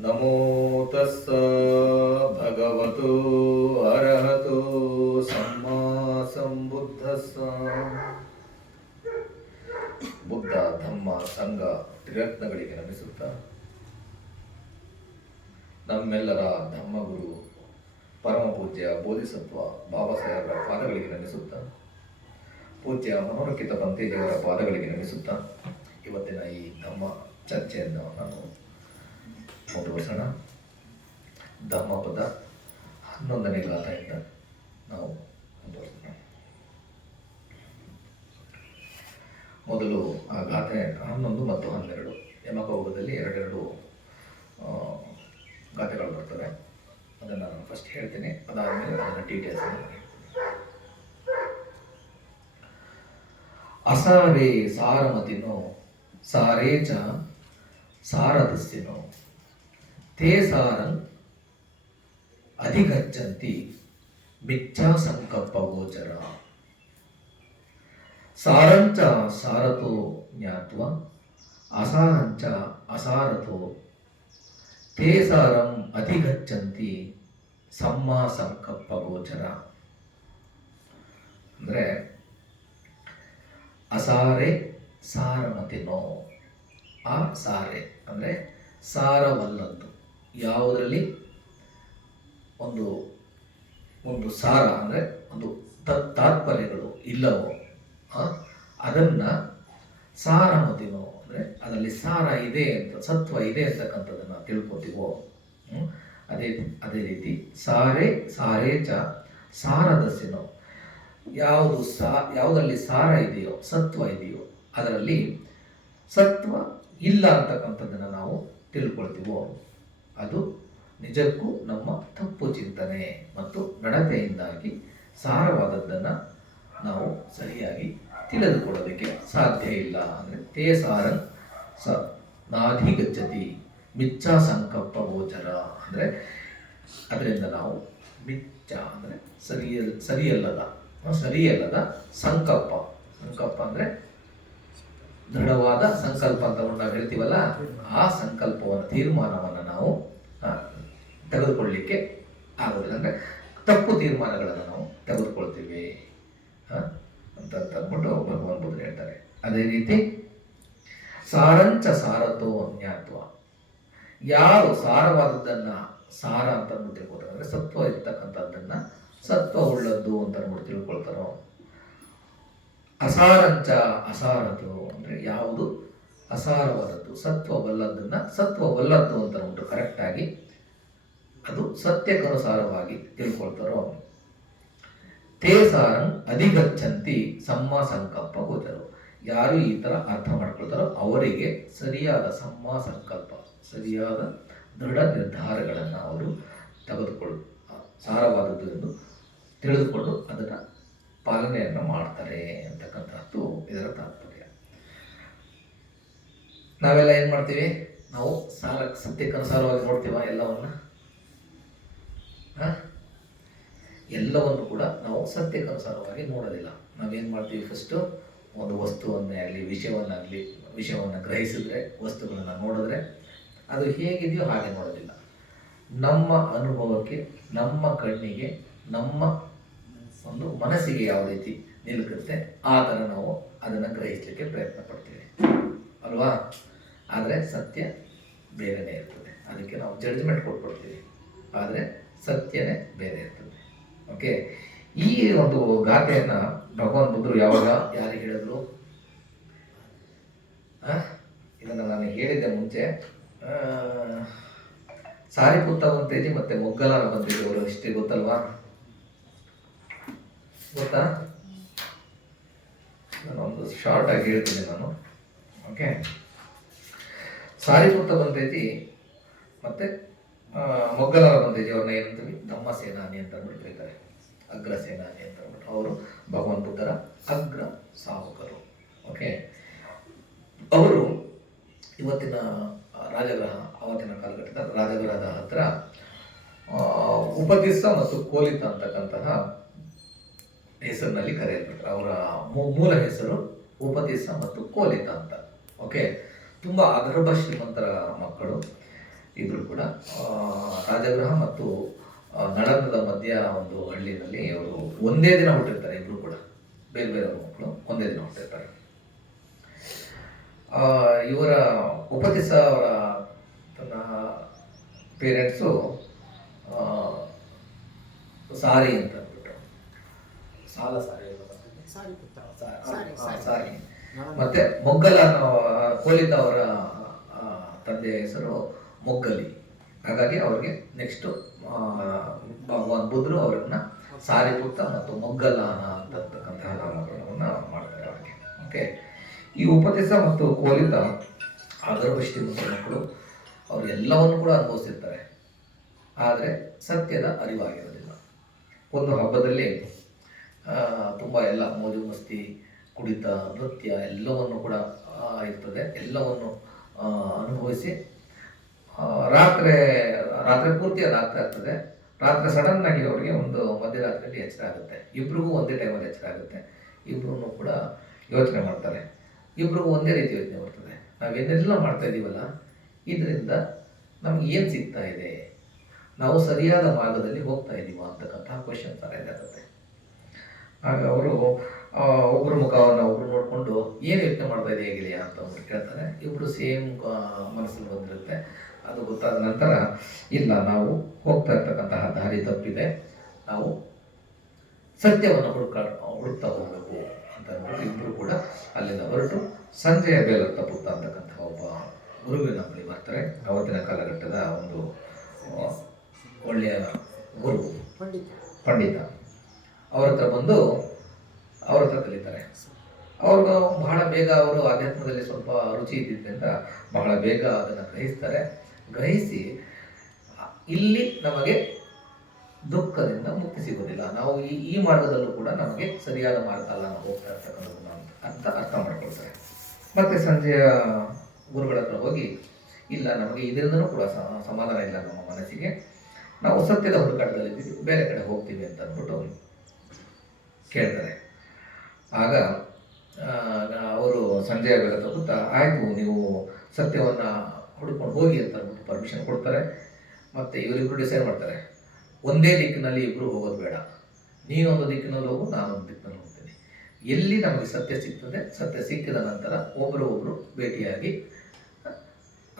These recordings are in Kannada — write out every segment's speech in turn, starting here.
ನಮೋ ತಸ್ಸ ಭಗವತು ಅರ್ಹತು ಸಮ್ಮಾ ಸಂಬುದ್ಧಸ್ಸ. ಬುದ್ಧ ಧಮ್ಮ ಸಂಘ ತ್ರಿರತ್ನಗಳಿಗೆ ನಮಿಸುತ್ತಾ, ನಮ್ಮೆಲ್ಲರ ಧಮ್ಮಗುರು ಪರಮ ಪೂಜ್ಯ ಬೋಧಿಸತ್ವ ಬಾಬಾ ಸಾಹೇಬರ ಪಾದಗಳಿಗೆ ನಮಿಸುತ್ತಾ, ಪೂಜ್ಯ ಮನೋರಕಿತ ಪಂತೇಜಿಯವರ ಪಾದಗಳಿಗೆ ನಮಿಸುತ್ತಾ, ಇವತ್ತಿನ ಈ ಧಮ್ಮ ಚರ್ಚೆಯನ್ನು ನಾನು ಮುಂದುವರಿಸೋಣ. ಧಮ್ಮಪದ 11ನೇ ಗಾಥೆಯಿಂದ ನಾವು ಮುಂದುವರಿಸೋಣ. ಮೊದಲು ಆ ಗಾಥೆ 11 ಮತ್ತು 12 ಯಮಕೌಗದಲ್ಲಿ ಎರಡೆರಡು ಗಾಥೆಗಳು ಬರ್ತವೆ. ಅದನ್ನು ನಾನು ಫಸ್ಟ್ ಹೇಳ್ತೇನೆ, ಅದಾದಮೇಲೆ ಅದನ್ನು ಡೀಟೇಲ್ಸ್. ಅಸಾರೇ ಸಾರಮತಿನೋ ಸಾರೇ ಚ ಸಾರದಸ್ಸಿನೋ ತೇ ಸಾರಂ ಅಧಿಗಚ್ಚಂತಿ ಮಿಥ್ಯಾ ಸಂಕಲ್ಪ ಗೋಚರ. ಸಾರಂಚ ಸಾರಥೋ ಜ್ಞಾತ್ವ ಅಸಾರಂಚ ಅಸಾರಥೋ ತೇ ಸಾರಂ ಅಧಿಗಚ್ಚಂತಿ ಸಮ್ಮಾ ಸಂಕಲ್ಪ ಗೋಚರ. ಅಂದರೆ ಅಸಾರೆ ಸಾರಮತಿನೋ, ಆ ಸಾರೆ ಅಂದರೆ ಸಾರವಲ್ಲದ್ದು, ಯಾವುದರಲ್ಲಿ ಒಂದು ಒಂದು ಸಾರ ಅಂದರೆ ಒಂದು ತಾತ್ಪರ್ಯಗಳು ಇಲ್ಲವೋ ಅದನ್ನು ಸಾರಮತಿನೋ ಅಂದರೆ ಅದರಲ್ಲಿ ಸಾರ ಇದೆ ಅಂತ, ಸತ್ವ ಇದೆ ಅಂತಕ್ಕಂಥದ್ದನ್ನು ತಿಳ್ಕೊತೀವೋ. ಅದೇ ರೀತಿ ಸಾರೇ ಚ ಸಾರದಸ್ಸಿನೋ, ಯಾವುದರಲ್ಲಿ ಸಾರ ಇದೆಯೋ, ಸತ್ವ ಇದೆಯೋ, ಅದರಲ್ಲಿ ಸತ್ವ ಇಲ್ಲ ಅಂತಕ್ಕಂಥದ್ದನ್ನು ನಾವು ತಿಳ್ಕೊಳ್ತೀವೋ, ಅದು ನಿಜಕ್ಕೂ ನಮ್ಮ ತಪ್ಪು ಚಿಂತನೆ ಮತ್ತು ನಡತೆಯಿಂದಾಗಿ ಸಾರವಾದದ್ದನ್ನು ನಾವು ಸರಿಯಾಗಿ ತಿಳಿದುಕೊಳ್ಳೋದಕ್ಕೆ ಸಾಧ್ಯ ಇಲ್ಲ. ಅಂದರೆ ತೇ ಸಾರಂ ನಾಧಿಗಚ್ಚತಿ ಮಿಥ್ಯಾ ಸಂಕಲ್ಪ ಗೋಚರ. ಅಂದರೆ ಅದರಿಂದ ನಾವು ಮಿಥ್ಯ ಅಂದರೆ ಸರಿಯಲ್ಲದ ಸಂಕಲ್ಪ ಅಂದರೆ ದೃಢವಾದ ಸಂಕಲ್ಪ ಅಂತ ನಾವು ಹೇಳ್ತೀವಲ್ಲ, ಆ ಸಂಕಲ್ಪವನ್ನು, ತೀರ್ಮಾನವನ್ನು ನಾವು ತೆಗೆದುಕೊಳ್ಳಲಿಕ್ಕೆ ಆಗೋದಿಲ್ಲ. ಅಂದರೆ ತಪ್ಪು ತೀರ್ಮಾನಗಳನ್ನು ನಾವು ತೆಗೆದುಕೊಳ್ತೀವಿ ಅಂತ ಅಂದ್ಬಿಟ್ಟು ಭಗವಾನ್ ಬುದ್ಧರು ಹೇಳ್ತಾರೆ. ಅದೇ ರೀತಿ ಸಾರಂಚ ಸಾರಥೋ ಜ್ಞಾತ್ವ, ಯಾರು ಸಾರವಾದದ್ದನ್ನು ಸಾರ ಅಂತ ಅಂದ್ಬಿಟ್ಟು ತಿಳ್ಕೊಳ್ತಾರೆ, ಅಂದರೆ ಸತ್ವ ಇರ್ತಕ್ಕಂಥದ್ದನ್ನು ಸತ್ವ ಉಳ್ಳದ್ದು ಅಂತ ಅಂದ್ಬಿಟ್ಟು ತಿಳ್ಕೊಳ್ತಾರೋ. ಅಸಾರಂಚ ಅಸಾರಥೋ ಅಂದರೆ ಯಾವುದು ಅಸಾರವಾದದ್ದು, ಸತ್ವವಲ್ಲದನ್ನು ಸತ್ವವಲ್ಲದ್ದು ಅಂತ ಅಂದ್ಬಿಟ್ಟು ಕರೆಕ್ಟಾಗಿ ಅದು ಸತ್ಯಕ್ಕನುಸಾರವಾಗಿ ತಿಳ್ಕೊಳ್ತಾರೋ. ತೇ ಸಾರಂ ಅಧಿಗಚ್ಚಂತಿ ಸಮ್ಮಾ ಸಂಕಲ್ಪ ಗೋಚರು, ಯಾರು ಈ ಥರ ಅರ್ಥ ಮಾಡ್ಕೊಳ್ತಾರೋ ಅವರಿಗೆ ಸರಿಯಾದ ಸಮ್ಮಾ ಸಂಕಲ್ಪ, ಸರಿಯಾದ ದೃಢ ನಿರ್ಧಾರಗಳನ್ನು ಅವರು ತೆಗೆದುಕೊಳ್ಳು, ಸಾರವಾದದ್ದು ಎಂದು ತಿಳಿದುಕೊಂಡು ಅದನ್ನು ಪಾಲನೆಯನ್ನು ಮಾಡ್ತಾರೆ ಅಂತಕ್ಕಂಥದ್ದು ಇದರ ತಾತ್ಪರ್ಯ. ನಾವೆಲ್ಲ ಏನು ಮಾಡ್ತೀವಿ, ನಾವು ಸತ್ಯಕ್ಕನುಸಾರವಾಗಿ ನೋಡ್ತೀವ ಎಲ್ಲವನ್ನು ಕೂಡ ನಾವು ಸತ್ಯಕ್ಕನುಸಾರವಾಗಿ ನೋಡೋದಿಲ್ಲ. ನಾವೇನು ಮಾಡ್ತೀವಿ, ಫಸ್ಟು ಒಂದು ವಸ್ತುವನ್ನೇ ಆಗಲಿ ವಿಷಯವನ್ನು ಗ್ರಹಿಸಿದ್ರೆ, ವಸ್ತುಗಳನ್ನು ನೋಡಿದ್ರೆ ಅದು ಹೇಗಿದೆಯೋ ಹಾಗೆ ನೋಡೋದಿಲ್ಲ. ನಮ್ಮ ಅನುಭವಕ್ಕೆ, ನಮ್ಮ ಕಣ್ಣಿಗೆ, ನಮ್ಮ ಒಂದು ಮನಸ್ಸಿಗೆ ಯಾವ ರೀತಿ ನಿಲುಕುತ್ತೆ ಆ ಥರ ನಾವು ಅದನ್ನು ಗ್ರಹಿಸಲಿಕ್ಕೆ ಪ್ರಯತ್ನ ಪಡ್ತೀವಿ ಅಲ್ವಾ. ಆದರೆ ಸತ್ಯ ಬೇರೆನೇ ಇರ್ತದೆ, ಅದಕ್ಕೆ ನಾವು ಜಡ್ಜ್ಮೆಂಟ್ ಕೊಟ್ಕೊಡ್ತೀವಿ, ಆದರೆ ಸತ್ಯನೇ ಬೇರೆ ಇರ್ತದೆ. ಓಕೆ, ಈ ಒಂದು ಗಾಥೆಯನ್ನು ಭಗವಾನ್ ಬುದ್ಧರು ಯಾರಿಗೆ ಹೇಳಿದ್ರು, ಇದನ್ನು ನಾನು ಹೇಳಿದ್ದೆ ಮುಂಚೆ. ಸಾರಿಪುತ್ತ ಬಂತೇಜಿ ಮತ್ತು ಮೊಗ್ಗಲಾರ ಬಂತೇಜಿ ಅವರು ಹಿಸ್ಟ್ರಿ ಗೊತ್ತಲ್ವಾ, ಗೊತ್ತಾ? ನಾನೊಂದು ಶಾರ್ಟ್ ಆಗಿ ಹೇಳ್ತೀನಿ ನಾನು. ಓಕೆ, ಸಾರಿಪುತ್ತ ಬಂತೇಜಿ ಮತ್ತು ಮೊಗ್ಗಲಾರ ಬಂತೇಜಿ ಅವ್ರನ್ನ ಏನಂತೀವಿ, ಧಮ್ಮ ಸೇನಾನಿ ಅಂತ ಅಂದ್ಬಿಟ್ಟು ಹೇಳ್ತಾರೆ, ಅಗ್ರ ಸೇನಾನಿ ಅಂತ ಅಂದ್ಬಿಟ್ಟು. ಅವರು ಭಗವಾನ್ ಬುದ್ಧರ ಅಗ್ರ ಸಾವಕರು. ಓಕೆ, ಅವರು ಇವತ್ತಿನ ರಾಜಗೃಹ, ಆವತ್ತಿನ ಕಾಲಘಟ್ಟದ ರಾಜಗೃಹದ ಹತ್ರ ಉಪತಿಸ್ಸ ಮತ್ತು ಕೋಲಿತ ಅಂತಕ್ಕಂತಹ ಹೆಸರಿನಲ್ಲಿ ಕರೆಯಲ್ಪಟ್ಟರು. ಅವರ ಮೂಲ ಹೆಸರು ಉಪತಿಸ್ಸ ಮತ್ತು ಕೋಲಿತ ಅಂತ. ಓಕೆ, ತುಂಬ ಅಗರ್ಭ ಶ್ರೀಮಂತರ ಮಕ್ಕಳು. ಇಬ್ಬರು ಕೂಡ ರಾಜಗೃಹ ಮತ್ತು ನಳಂದದ ಮಧ್ಯ ಒಂದು ಹಳ್ಳಿನಲ್ಲಿ ಅವರು ಒಂದೇ ದಿನ ಹುಟ್ಟಿರ್ತಾರೆ. ಇಬ್ಬರು ಕೂಡ ಬೇರೆ ಬೇರೆ ಮಕ್ಕಳು ಒಂದೇ ದಿನ ಹುಟ್ಟಿರ್ತಾರೆ. ಇವರ ಉಪತಿಸ ಅವರ ತನ್ನ ಪೇರೆಂಟ್ಸು ಸಾರಿ ಅಂತ ಅಂದ್ಬಿಟ್ಟು ಸಾರಿ ಮತ್ತೆ ಮೊಗ್ಗಲ ಕೋಲಿತ ಅವರ ತಂದೆಯ ಹೆಸರು ಮೊಗ್ಗಲಿ. ಹಾಗಾಗಿ ಅವ್ರಿಗೆ ನೆಕ್ಸ್ಟ್ ಭಗವಾನ್ ಬುದ್ಧರು ಅವರನ್ನ ಸಾರಿಪುತ್ತ ಮತ್ತು ಮೊಗ್ಗಲಾನ ಅಂತಕ್ಕಂತಹ ನಾಮಕರಣವನ್ನು ಮಾಡ್ತಾರೆ ಅವರಿಗೆ. ಓಕೆ, ಈ ಉಪದೇಶ ಮತ್ತು ಕೋಲಿತ ಆಗರ್ಭಷ್ಟಿ ಮತ್ತು ಮಕ್ಕಳು ಅವರು ಎಲ್ಲವನ್ನು ಕೂಡ ಅನುಭವಿಸಿರ್ತಾರೆ, ಆದರೆ ಸತ್ಯದ ಅರಿವಾಗಿರೋದಿಲ್ಲ. ಒಂದು ಹಬ್ಬದಲ್ಲಿ ತುಂಬ ಎಲ್ಲ ಮೋಜು ಮಸ್ತಿ, ಕುಡಿತ, ನೃತ್ಯ ಎಲ್ಲವನ್ನು ಕೂಡ ಇರ್ತದೆ. ಎಲ್ಲವನ್ನು ಅನುಭವಿಸಿ ರಾತ್ರಿ ಪೂರ್ತಿ ಅದಾಗ್ತಾ ಇರ್ತದೆ. ರಾತ್ರಿ ಸಡನ್ ಆಗಿ ಅವರಿಗೆ ಒಂದು ಮಧ್ಯರಾತ್ರಿಯಲ್ಲಿ ಎಚ್ಚರ ಆಗುತ್ತೆ. ಇಬ್ರಿಗೂ ಒಂದೇ ಟೈಮಲ್ಲಿ ಎಚ್ಚರ ಆಗುತ್ತೆ. ಇಬ್ರು ಕೂಡ ಯೋಚನೆ ಮಾಡ್ತಾರೆ. ಇಬ್ರಿಗೂ ಒಂದೇ ರೀತಿ ಯೋಚನೆ ಬರ್ತದೆ, ನಾವೇನೆಲ್ಲ ಮಾಡ್ತಾ ಇದ್ದೀವಲ್ಲ ಇದರಿಂದ ನಮ್ಗೆ ಏನು ಸಿಗ್ತಾ ಇದೆ, ನಾವು ಸರಿಯಾದ ಮಾರ್ಗದಲ್ಲಿ ಹೋಗ್ತಾ ಇದ್ದೀವ ಅಂತಕ್ಕಂತಹ ಕ್ವಶನ್ ಥರ ಇದಾಗುತ್ತೆ. ಆಗ ಅವರು ಒಬ್ಬರು ಮುಖವನ್ನು ಒಬ್ರು ನೋಡಿಕೊಂಡು ಏನು ಯೋಚನೆ ಮಾಡ್ತಾ ಇದೆ ಹೇಗಿದೆಯಾ ಅಂತ ಅವ್ರು ಕೇಳ್ತಾರೆ. ಇಬ್ಬರು ಸೇಮ್ ಮನಸ್ಸಲ್ಲಿ ಬಂದಿರುತ್ತೆ. ಅದು ಗೊತ್ತಾದ ನಂತರ ಇಲ್ಲ, ನಾವು ಹೋಗ್ತಾ ಇರ್ತಕ್ಕಂತಹ ದಾರಿ ತಪ್ಪಿದೆ, ನಾವು ಸತ್ಯವನ್ನು ಹುಡುಕ್ತಾ ಹೋಗಬೇಕು ಅಂತ ಅಂದ್ಬಿಟ್ಟು ಇಬ್ಬರು ಕೂಡ ಅಲ್ಲಿಂದ ಹೊರಟು ಸಂಜೆಯ ಬೇಲತ್ತ ಪುತ್ತ ಅಂತಕ್ಕಂತಹ ಒಬ್ಬ ಗುರುವಿನ ಬಳಿ ಬರ್ತಾರೆ. ಅವತ್ತಿನ ಕಾಲಘಟ್ಟದ ಒಂದು ಒಳ್ಳೆಯ ಗುರು ಪಂಡಿತ ಅವ್ರ ಹತ್ರ ಬಂದು ಅವ್ರ ಹತ್ರ ಕಲಿತಾರೆ. ಅವ್ರಿಗೂ ಬಹಳ ಬೇಗ ಅವರು ಆಧ್ಯಾತ್ಮದಲ್ಲಿ ಸ್ವಲ್ಪ ರುಚಿ ಇದ್ದಿದ್ದರಿಂದ ಬಹಳ ಬೇಗ ಅದನ್ನು ಗ್ರಹಿಸಿ ಇಲ್ಲಿ ನಮಗೆ ದುಃಖದಿಂದ ಮುಕ್ತಿ ಸಿಗೋದಿಲ್ಲ, ನಾವು ಈ ಮಾರ್ಗದಲ್ಲೂ ಕೂಡ ನಮಗೆ ಸರಿಯಾದ ಮಾರ್ಗ ಅಲ್ಲ ನಾವು ಹೋಗ್ತಾ ಇರ್ತಕ್ಕಂಥದ್ದು ಅಂತ ಅರ್ಥ ಮಾಡ್ಕೊಳ್ತಾರೆ. ಮತ್ತೆ ಸಂಜೆಯ ಗುರುಗಳ ಹತ್ರ ಹೋಗಿ ಇಲ್ಲ, ನಮಗೆ ಇದರಿಂದನೂ ಕೂಡ ಸಮಾಧಾನ ಇಲ್ಲ ನಮ್ಮ ಮನಸ್ಸಿಗೆ, ನಾವು ಸತ್ಯದ ಹುಡುಕಾಟದಲ್ಲಿ ಬೇರೆ ಕಡೆ ಹೋಗ್ತೀವಿ ಅಂತ ಅಂದ್ಬಿಟ್ಟು ಕೇಳ್ತಾರೆ. ಆಗ ಅವರು ಸಂಜೆಯ ಬೇಗ ತಗುತ್ತಾ ಆಯಿತು, ನೀವು ಸತ್ಯವನ್ನು ಹುಡ್ಕೊಂಡು ಹೋಗಿ ಅಂತ ಅಂದ್ಬಿಟ್ಟು ಪರ್ಮಿಷನ್ ಕೊಡ್ತಾರೆ. ಮತ್ತು ಇವರಿಬ್ಬರು ಡಿಸೈಡ್ ಮಾಡ್ತಾರೆ, ಒಂದೇ ದಿಕ್ಕಿನಲ್ಲಿ ಇಬ್ಬರು ಹೋಗೋದು ಬೇಡ, ನೀನೊಂದು ದಿಕ್ಕಿನಲ್ಲಿ ಹೋಗು, ನಾನೊಂದು ದಿಕ್ಕಿನಲ್ಲಿ ಹೋಗ್ತೀನಿ. ಎಲ್ಲಿ ನಮಗೆ ಸತ್ಯ ಸಿಗ್ತದೆ, ಸತ್ಯ ಸಿಕ್ಕಿದ ನಂತರ ಒಬ್ಬರು ಭೇಟಿಯಾಗಿ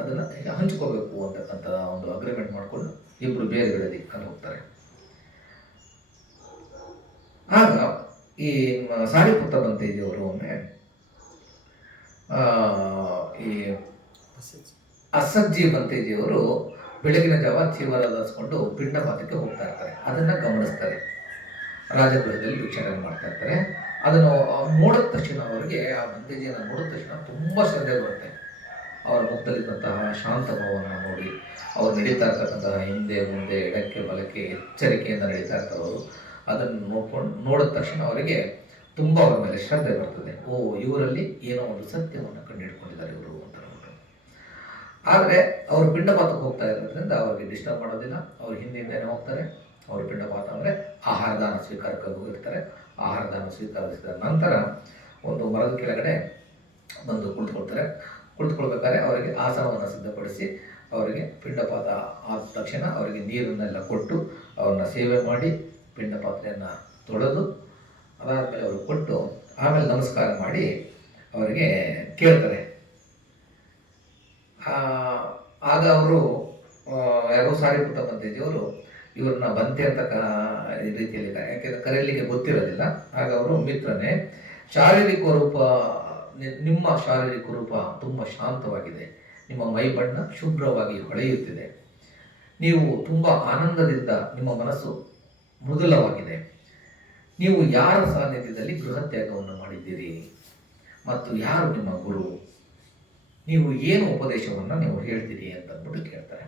ಅದನ್ನು ಹಂಚ್ಕೋಬೇಕು ಅಂತಕ್ಕಂಥ ಒಂದು ಅಗ್ರಿಮೆಂಟ್ ಮಾಡಿಕೊಂಡು ಇಬ್ಬರು ಬೇರೆ ಬೇರೆ ದಿಕ್ಕಲ್ಲಿ ಹೋಗ್ತಾರೆ. ಆಗ ಈ ಸಾರಿಪುತ್ತ ಬಂತೇಜಿಯವರು ಒಮ್ಮೆ ಈ ಅಸಜ್ಜಿ ಬಂತೇಜಿಯವರು ಬೆಳಗಿನ ಜಾವ ಚೀವರ ಧರಿಸ್ಕೊಂಡು ಪಿಂಡಪಾತಕ್ಕೆ ಹೋಗ್ತಾ ಇರ್ತಾರೆ. ಅದನ್ನು ಗಮನಿಸ್ತಾರೆ, ರಾಜಗೃಹದಲ್ಲಿ ವೀಕ್ಷಣೆ ಮಾಡ್ತಾ ಇರ್ತಾರೆ. ಅದನ್ನು ನೋಡಿದ ತಕ್ಷಣ ಅವರಿಗೆ, ಆ ಬಂತೇಜಿಯನ್ನು ನೋಡಿದ ತಕ್ಷಣ ತುಂಬ ಶ್ರದ್ಧೆ ಬರುತ್ತೆ. ಅವರ ಮುಖದಲ್ಲಿದ್ದಂತಹ ಶಾಂತ ಭಾವವನ್ನು ನೋಡಿ, ಅವ್ರು ನಡೀತಾ ಇರ್ತಕ್ಕಂತಹ ಹಿಂದೆ ಮುಂದೆ ಎಡಕ್ಕೆ ಬಲಕ್ಕೆ ಎಚ್ಚರಿಕೆಯಿಂದ ನಡೀತಾ ಇರ್ತಾರವರು. ಅದನ್ನು ನೋಡಿದ ತಕ್ಷಣ ಅವರಿಗೆ ತುಂಬ ಅವರ ಮೇಲೆ ಶ್ರದ್ಧೆ ಬರ್ತದೆ. ಓ, ಇವರಲ್ಲಿ ಏನೋ ಒಂದು ಸತ್ಯವನ್ನು ಕಂಡುಹಿಡ್ಕೊಂಡಿದ್ದಾರೆ ಇವರು ಅಂತ ಹೇಳ್ಬಿಟ್ಟು. ಆದರೆ ಅವರು ಪಿಂಡಪಾತಕ್ಕೆ ಹೋಗ್ತಾ ಇರೋದ್ರಿಂದ ಅವ್ರಿಗೆ ಡಿಸ್ಟರ್ಬ್ ಮಾಡೋದಿಲ್ಲ. ಅವ್ರು ಹಿಂದಿಂದೇನೆ ಹೋಗ್ತಾರೆ. ಅವರು ಪಿಂಡಪಾತ ಅಂದರೆ ಆಹಾರದಾನ ಸ್ವೀಕಾರಕ್ಕೆ ಹೋಗಿರ್ತಾರೆ. ಆಹಾರದಾನ ಸ್ವೀಕರಿಸಿದ ನಂತರ ಒಂದು ಮರದ ಕೆಳಗಡೆ ಬಂದು ಕುಳಿತುಕೊಳ್ಬೇಕಾದ್ರೆ ಅವರಿಗೆ ಆಸನವನ್ನು ಸಿದ್ಧಪಡಿಸಿ ಅವರಿಗೆ ಪಿಂಡಪಾತ ಆದ ತಕ್ಷಣ ಅವರಿಗೆ ನೀರನ್ನೆಲ್ಲ ಕೊಟ್ಟು ಅವ್ರನ್ನ ಸೇವೆ ಮಾಡಿ ಪಿಂಡಪಾತ್ರೆಯನ್ನು ತೊಳೆದು ಅದಾದಮೇಲೆ ಅವರು ಕೊಟ್ಟು ಆಮೇಲೆ ನಮಸ್ಕಾರ ಮಾಡಿ ಅವರಿಗೆ ಕೇಳ್ತಾರೆ. ಆಗ ಅವರು ಯಾರೋ ಸಾರಿಪುತ್ತ ಬಂತೇಜಿಯವರು ಇವ್ರನ್ನ ಬಂತೆ ಅಂತ ರೀತಿಯಲ್ಲಿ, ಯಾಕೆಂದರೆ ಕರೆಯಲಿಕ್ಕೆ ಗೊತ್ತಿರೋದಿಲ್ಲ. ಆಗ ಅವರು ಮಿತ್ರನೇ, ಶಾರೀರಿಕ ರೂಪ, ನಿಮ್ಮ ಶಾರೀರಿಕ ರೂಪ ತುಂಬ ಶಾಂತವಾಗಿದೆ, ನಿಮ್ಮ ಮೈ ಬಣ್ಣ ಶುಭ್ರವಾಗಿ ಹೊಳೆಯುತ್ತಿದೆ, ನೀವು ತುಂಬ ಆನಂದದಿಂದ, ನಿಮ್ಮ ಮನಸ್ಸು ಮೃದುಲವಾಗಿದೆ, ನೀವು ಯಾರ ಸಾನ್ನಿಧ್ಯದಲ್ಲಿ ಗೃಹತ್ಯಾಗವನ್ನು ಮಾಡಿದ್ದೀರಿ ಮತ್ತು ಯಾರು ನಿಮ್ಮ ಗುರು, ನೀವು ಏನು ಉಪದೇಶವನ್ನು ನೀವು ಹೇಳ್ತೀರಿ ಅಂತ ಅಂದ್ಬಿಟ್ಟು ಕೇಳ್ತಾರೆ.